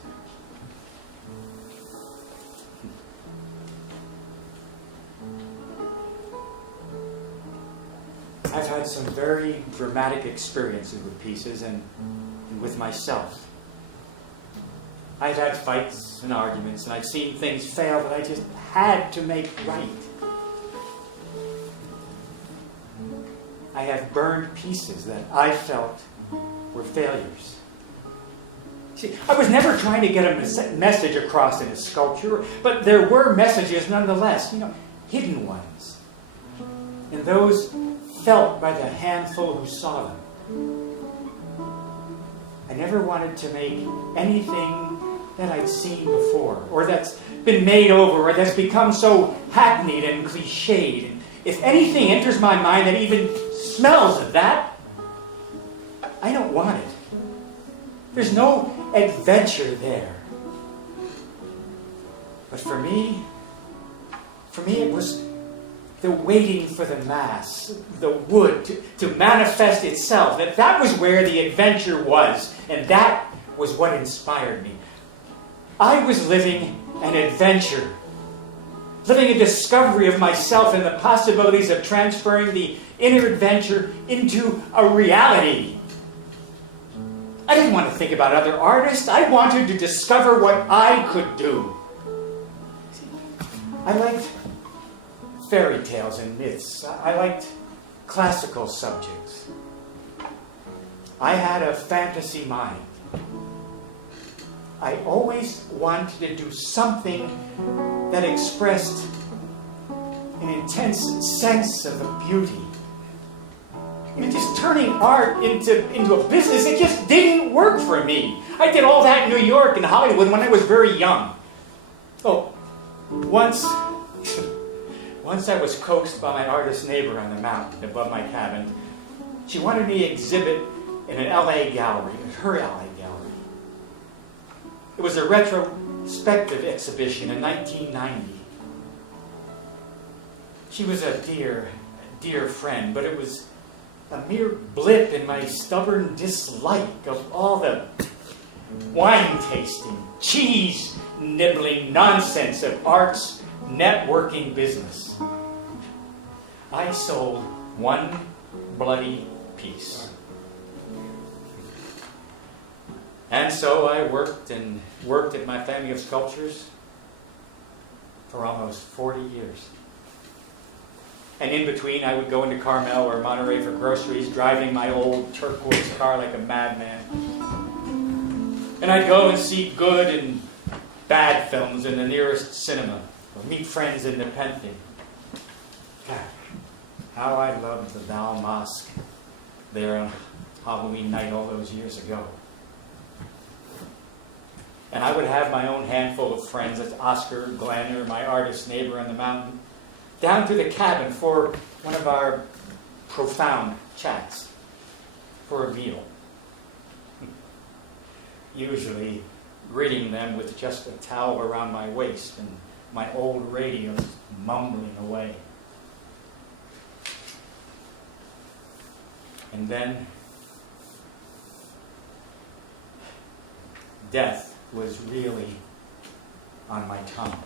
I've had some very dramatic experiences with pieces and with myself. I've had fights and arguments, and I've seen things fail that I just had to make right. I have burned pieces that I felt were failures. See, I was never trying to get a message across in a sculpture, but there were messages nonetheless, hidden ones. And those felt by the handful who saw them. I never wanted to make anything that I'd seen before, or that's been made over, or that's become so hackneyed and cliched. And if anything enters my mind that even smells of that, I don't want it. There's no adventure there. But for me it was the waiting for the mass, the wood, to manifest itself. That was where the adventure was, and that was what inspired me. I was living an adventure, living a discovery of myself and the possibilities of transferring the inner adventure into a reality. I didn't want to think about other artists. I wanted to discover what I could do. I liked fairy tales and myths. I liked classical subjects. I had a fantasy mind. I always wanted to do something that expressed an intense sense of the beauty. Just turning art into a business, it just didn't work for me. I did all that in New York and Hollywood when I was very young. Oh, once I was coaxed by my artist neighbor on the mountain above my cabin. She wanted me to exhibit in an LA gallery, her LA gallery. It was a retrospective exhibition in 1990. She was a dear friend, but it was a mere blip in my stubborn dislike of all the wine tasting, cheese nibbling nonsense of art's networking business. I sold one bloody piece. And so I worked at my family of sculptures for almost 40 years. And in between, I would go into Carmel or Monterey for groceries, driving my old turquoise car like a madman. And I'd go and see good and bad films in the nearest cinema, or meet friends in Nepenthe. God, how I loved the Val Mosque there on Halloween night all those years ago. And I would have my own handful of friends, that's Oscar Glanner, my artist neighbor on the mountain, down to the cabin for one of our profound chats, for a meal. Usually greeting them with just a towel around my waist and my old radio mumbling away. And then death was really on my tongue.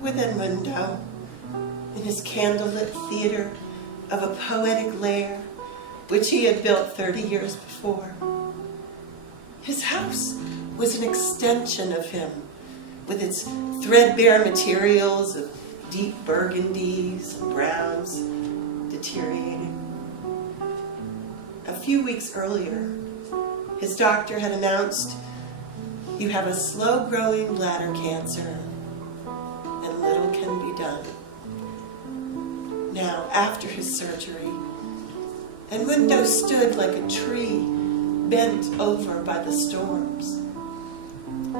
With Edmundo in his candlelit theater of a poetic lair which he had built 30 years before. His house was an extension of him, with its threadbare materials of deep burgundies and browns deteriorating. A few weeks earlier, his doctor had announced, "You have a slow-growing bladder cancer, and little can be done." Now, after his surgery, Edmundo stood like a tree bent over by the storms.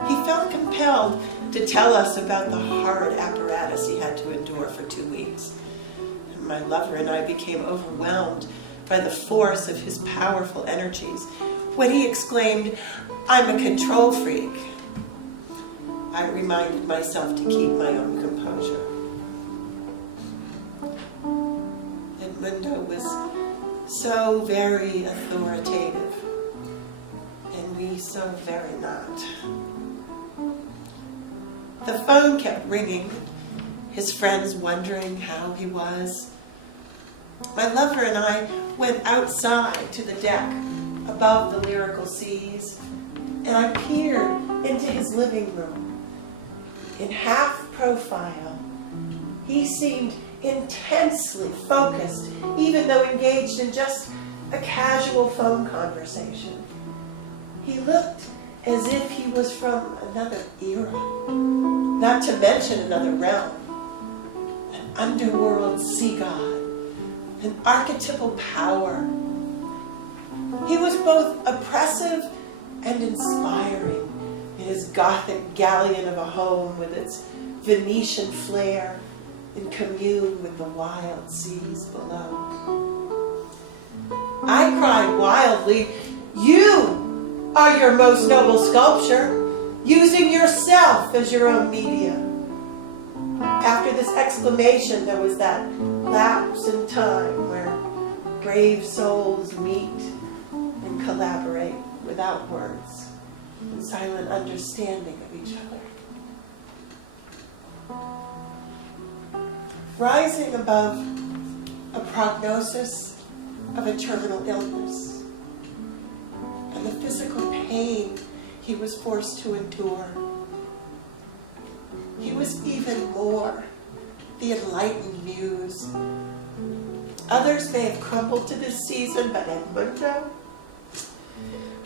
He felt compelled to tell us about the hard apparatus he had to endure for 2 weeks. And my lover and I became overwhelmed by the force of his powerful energies. When he exclaimed, "I'm a control freak," I reminded myself to keep my own composure. Edmundo was so very authoritative, and we so very not. The phone kept ringing, his friends wondering how he was. My lover and I went outside to the deck above the lyrical seas, and I peered into his living room. In half profile, he seemed intensely focused, even though engaged in just a casual phone conversation. He looked as if he was from another era, not to mention another realm. An underworld sea god, an archetypal power. He was both oppressive and inspiring in his Gothic galleon of a home with its Venetian flair in commune with the wild seas below. I cried wildly, "You are your most noble sculpture, using yourself as your own media." After this exclamation, there was that lapse in time where brave souls meet and collaborate without words, in silent understanding of each other. Rising above a prognosis of a terminal illness and the physical pain he was forced to endure, he was even more the enlightened muse. Others may have crumbled to this season, but Edmundo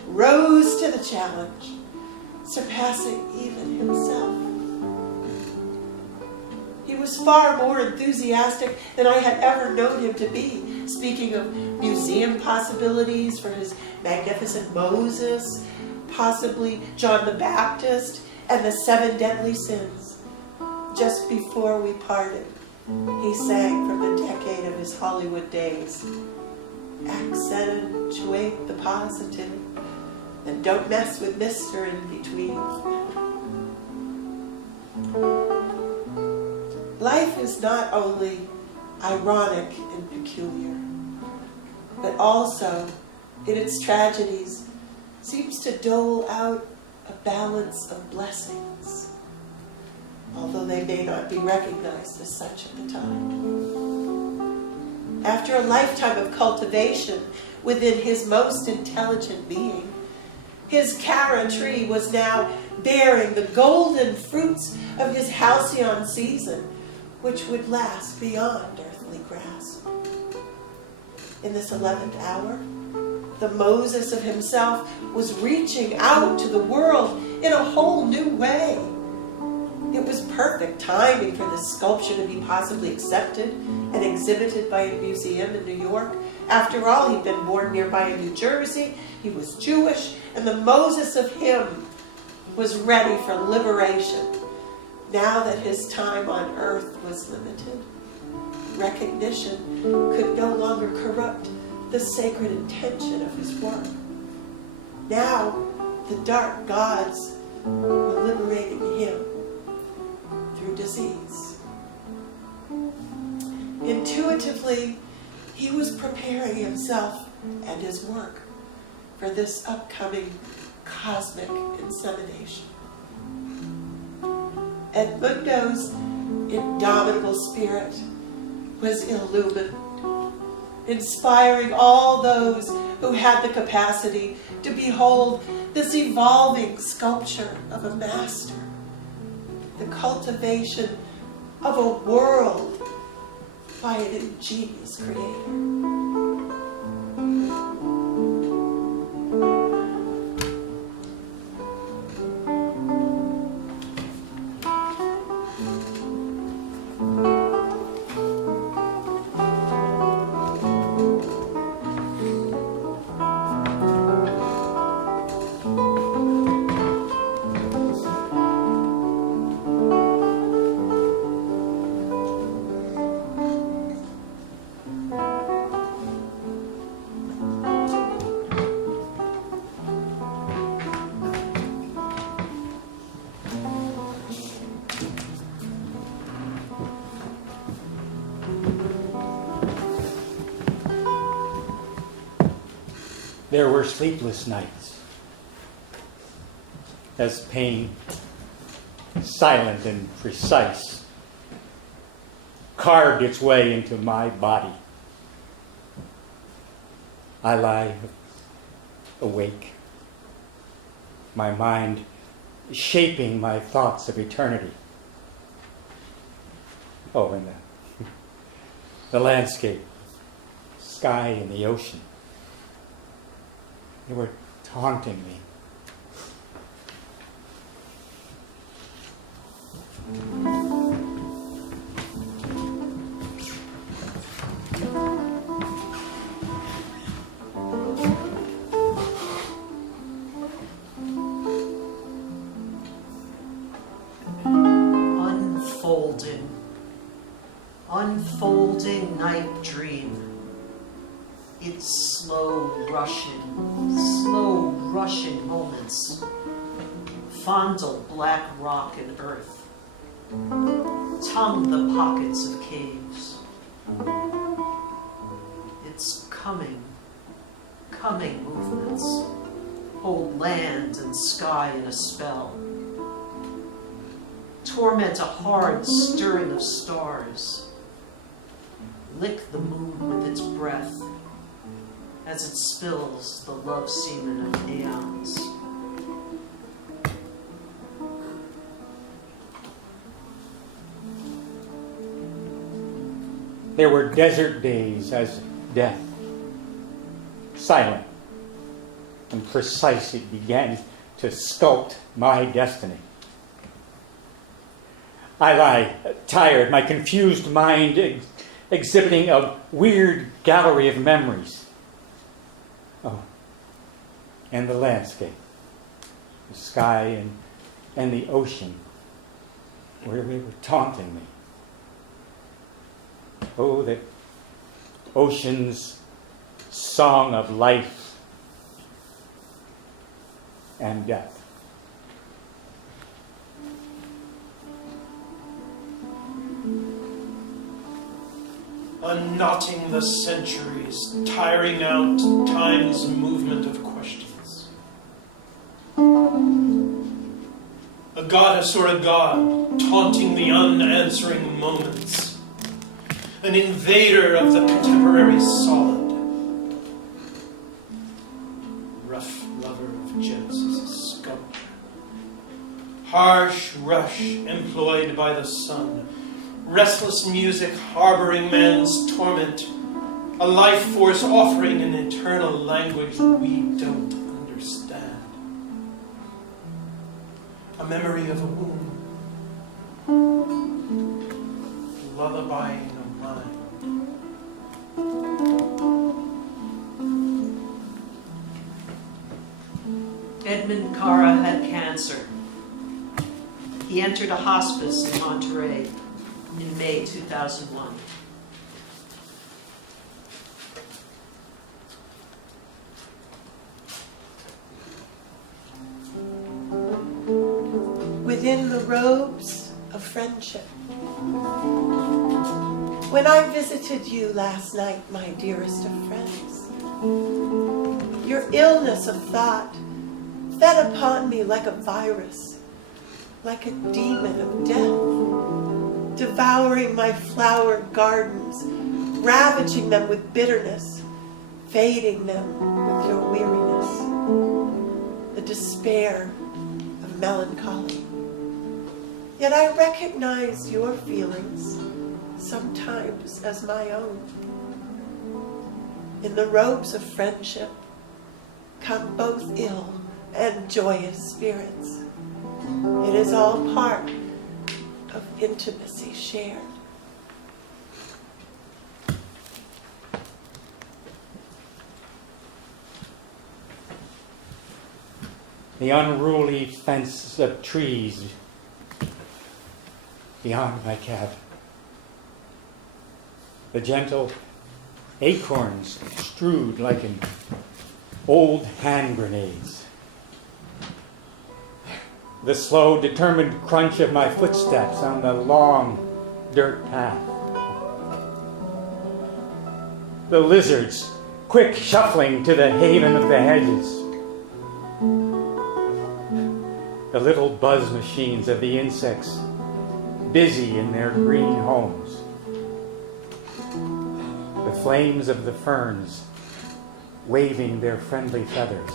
rose to the challenge, surpassing even himself. He was far more enthusiastic than I had ever known him to be, speaking of museum possibilities for his magnificent Moses, possibly John the Baptist, and the 7 deadly sins. Just before we parted, he sang from the decade of his Hollywood days, "Accentuate the positive, and don't mess with Mr. in between." Life is not only ironic and peculiar, but also, in its tragedies, seems to dole out a balance of blessings, although they may not be recognized as such at the time. After a lifetime of cultivation within his most intelligent being, his Cara tree was now bearing the golden fruits of his halcyon season, which would last beyond earthly grasp. In this 11th hour, the Moses of himself was reaching out to the world in a whole new way. It was perfect timing for this sculpture to be possibly accepted and exhibited by a museum in New York. After all, he'd been born nearby in New Jersey, he was Jewish, and the Moses of him was ready for liberation. Now that his time on earth was limited, recognition could no longer corrupt the sacred intention of his work. Now, the dark gods were liberating him through disease. Intuitively, he was preparing himself and his work for this upcoming cosmic insemination. Edmundo's indomitable spirit was illumined, inspiring all those who had the capacity to behold this evolving sculpture of a master, the cultivation of a world by an ingenious creator. There were sleepless nights as pain, silent and precise, carved its way into my body. I lie awake, my mind shaping my thoughts of eternity. Oh, and the landscape, sky and the ocean, they were taunting me. Unfolding night dream. Its slow rushing moments fondle black rock and earth, tongue the pockets of caves. Its coming movements hold land and sky in a spell, torment a hard stirring of stars, lick the moon with its breath as it spills the love semen of aeons. There were desert days as death, silent and precise, it began to sculpt my destiny. I lie tired, my confused mind exhibiting a weird gallery of memories. Oh, and the landscape, the sky and the ocean, where they were taunting me. Oh, the ocean's song of life and death. Unknotting the centuries, tiring out time's movement of questions. A goddess or a god, taunting the unanswering moments. An invader of the contemporary solid. Rough lover of Genesis' sculpture. Harsh rush employed by the sun. Restless music harboring man's torment, a life force offering an eternal language we don't understand. A memory of a womb, lullabying a mind. Edmund Cara had cancer. He entered a hospice in Monterey in May 2001. Within the robes of friendship. When I visited you last night, my dearest of friends, your illness of thought fed upon me like a virus, like a demon of death, devouring my flowered gardens, ravaging them with bitterness, fading them with your weariness, the despair of melancholy. Yet I recognize your feelings sometimes as my own. In the robes of friendship come both ill and joyous spirits. It is all part of intimacy shared. The unruly fence of trees beyond my cabin. The gentle acorns strewed like in old hand grenades. The slow, determined crunch of my footsteps on the long dirt path. The lizards quick shuffling to the haven of the hedges. The little buzz machines of the insects busy in their green homes. The flames of the ferns waving their friendly feathers.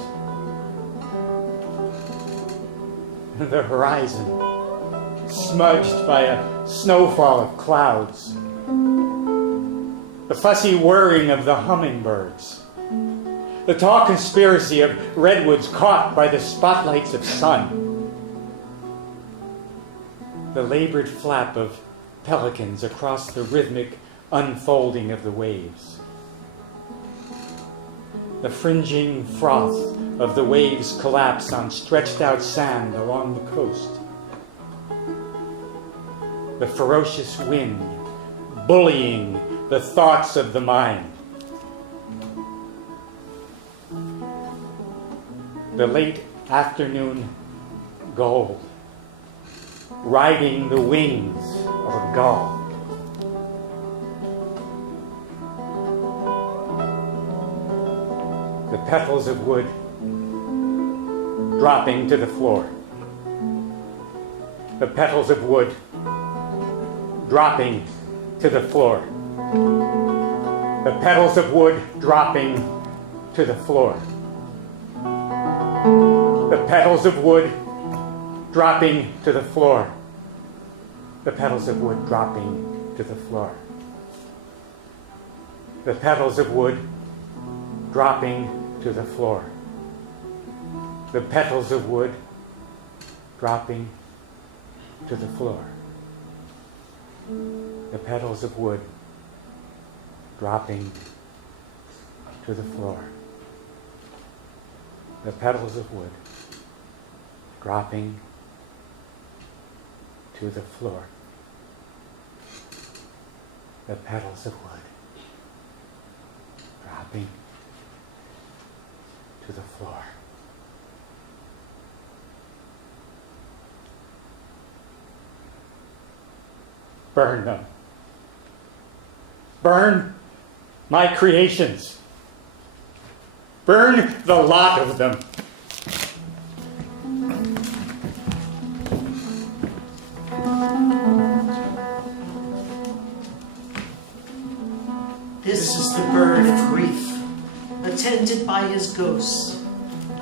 The horizon smudged by a snowfall of clouds. The fussy whirring of the hummingbirds. The tall conspiracy of redwoods caught by the spotlights of sun. The labored flap of pelicans across the rhythmic unfolding of the waves. The fringing froth of the waves' collapse on stretched out sand along the coast. The ferocious wind bullying the thoughts of the mind. The late afternoon gold riding the wings of a gull. The petals of wood dropping to the floor. The petals of wood dropping to the floor. The petals of wood dropping to the floor. The petals of wood dropping to the floor. The petals of wood dropping to the floor. The petals of wood dropping to the floor. The petals of wood dropping to the floor. The petals of wood dropping to the floor. The petals of wood dropping to the floor. The petals of wood dropping to the floor. Burn them. Burn my creations. Burn the lot of them. This is the bird of grief, attended by his ghost,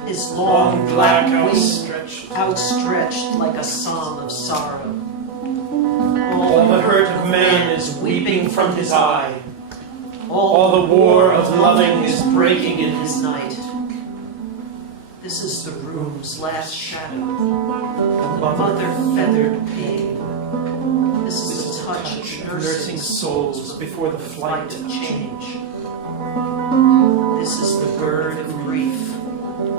his long black wings outstretched like a psalm of sorrow. All the hurt of man is weeping from his eye. All the war of loving is breaking in his night. This is the room's last shadow, the mother-feathered pain. This is the touch of nursing souls before the flight of change. This is the bird of grief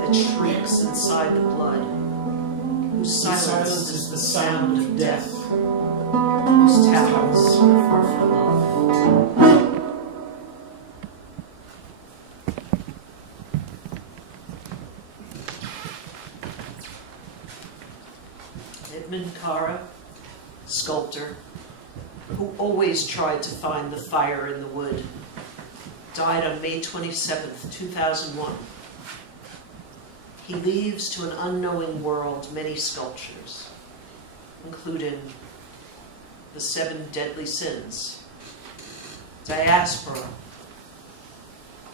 that shrieks inside the blood, whose silence is the sound of death, whose talons are for love. Edmund Cara, sculptor, who always tried to find the fire in the wood, died on May 27th, 2001. He leaves to an unknowing world many sculptures, including the 7 deadly sins, Diaspora,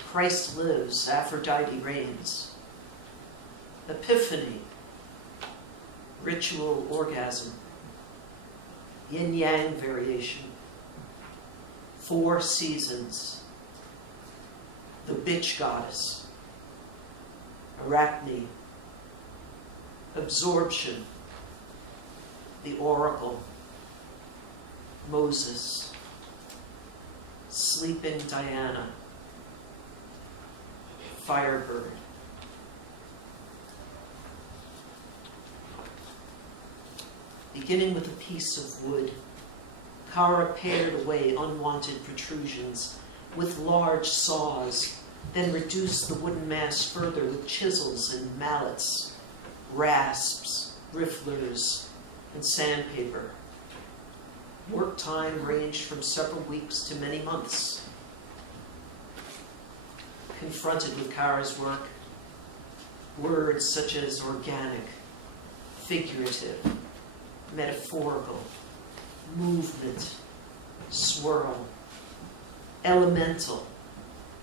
Christ Lives, Aphrodite Reigns, Epiphany, Ritual Orgasm, Yin-Yang Variation, 4 Seasons, The Bitch Goddess, Arachne, Absorption, The Oracle, Moses, Sleeping Diana, Firebird. Beginning with a piece of wood, Cara pared away unwanted protrusions with large saws, then reduced the wooden mass further with chisels and mallets, rasps, rifflers, and sandpaper. Work time ranged from several weeks to many months. confronted with Kara's work, words such as organic, figurative, metaphorical, movement, swirl, elemental,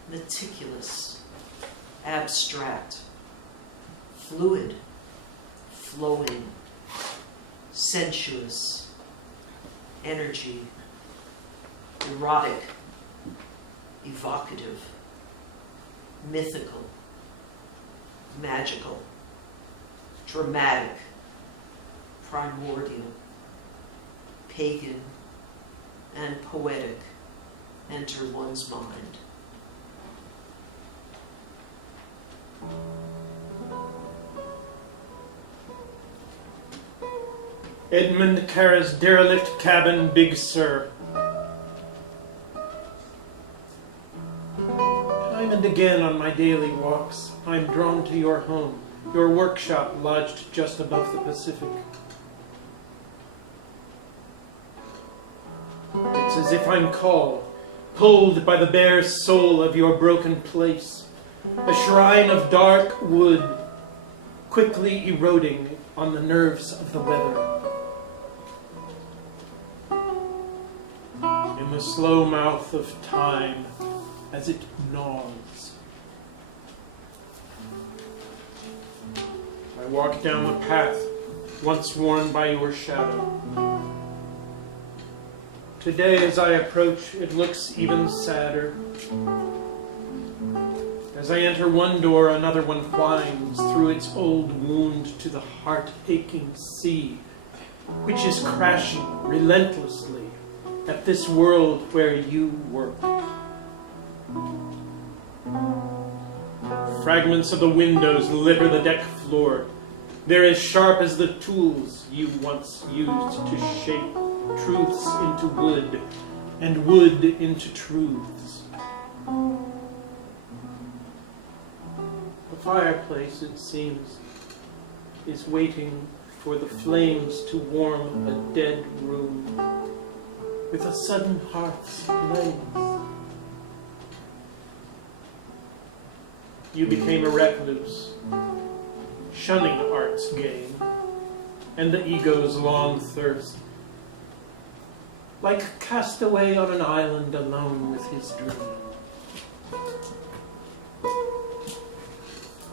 meticulous, abstract, fluid, flowing, sensuous, energy, erotic, evocative, mythical, magical, dramatic, primordial, pagan, and poetic enter one's mind. Edmund Kara's derelict cabin, Big Sur. Time and again on my daily walks, I'm drawn to your home, your workshop lodged just above the Pacific. It's as if I'm called, pulled by the bare soul of your broken place, a shrine of dark wood, quickly eroding on the nerves of the weather. In the slow mouth of time as it gnaws. I walk down the path once worn by your shadow. Today as I approach, it looks even sadder. As I enter one door, another one winds through its old wound to the heart-aching sea, which is crashing relentlessly at this world where you work. Fragments of the windows litter the deck floor. They're as sharp as the tools you once used to shape truths into wood and wood into truths. The fireplace, it seems, is waiting for the flames to warm a dead room with a sudden heart's blaze. You became a recluse, shunning art's game and the ego's long thirst, like a castaway on an island alone with his dream.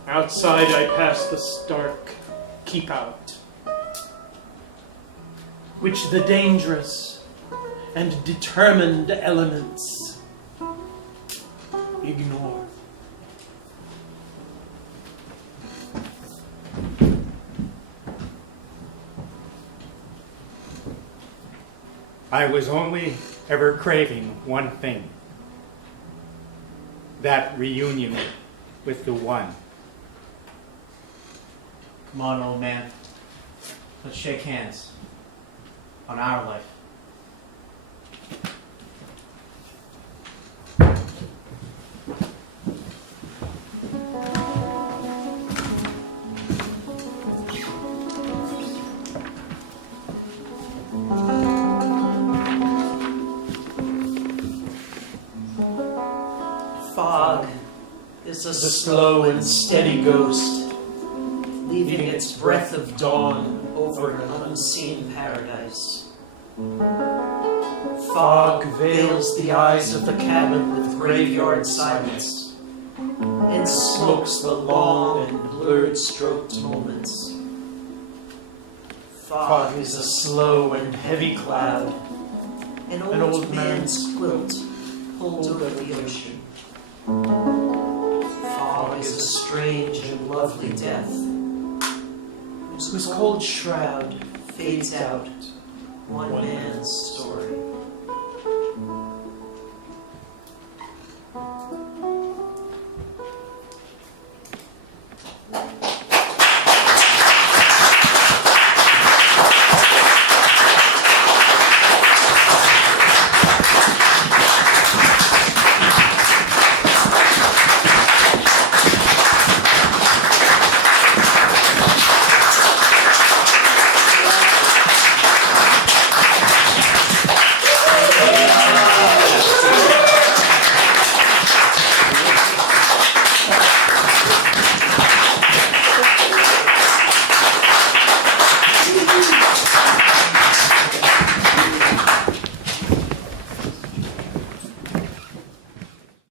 Outside I pass the stark keep out, which the dangerous and determined elements ignore. I was only ever craving one thing. That reunion with the one. Come on, old man. Let's shake hands on our life. Fog is a slow and steady ghost, leaving its breath of dawn over an unseen paradise. Fog veils the eyes of the cabin with graveyard silence, and smokes the long and blurred-stroked moments. Fog is a slow and heavy cloud, an old man's quilt pulled over the ocean. Fog is a strange and lovely death, whose cold shroud fades out one man's story.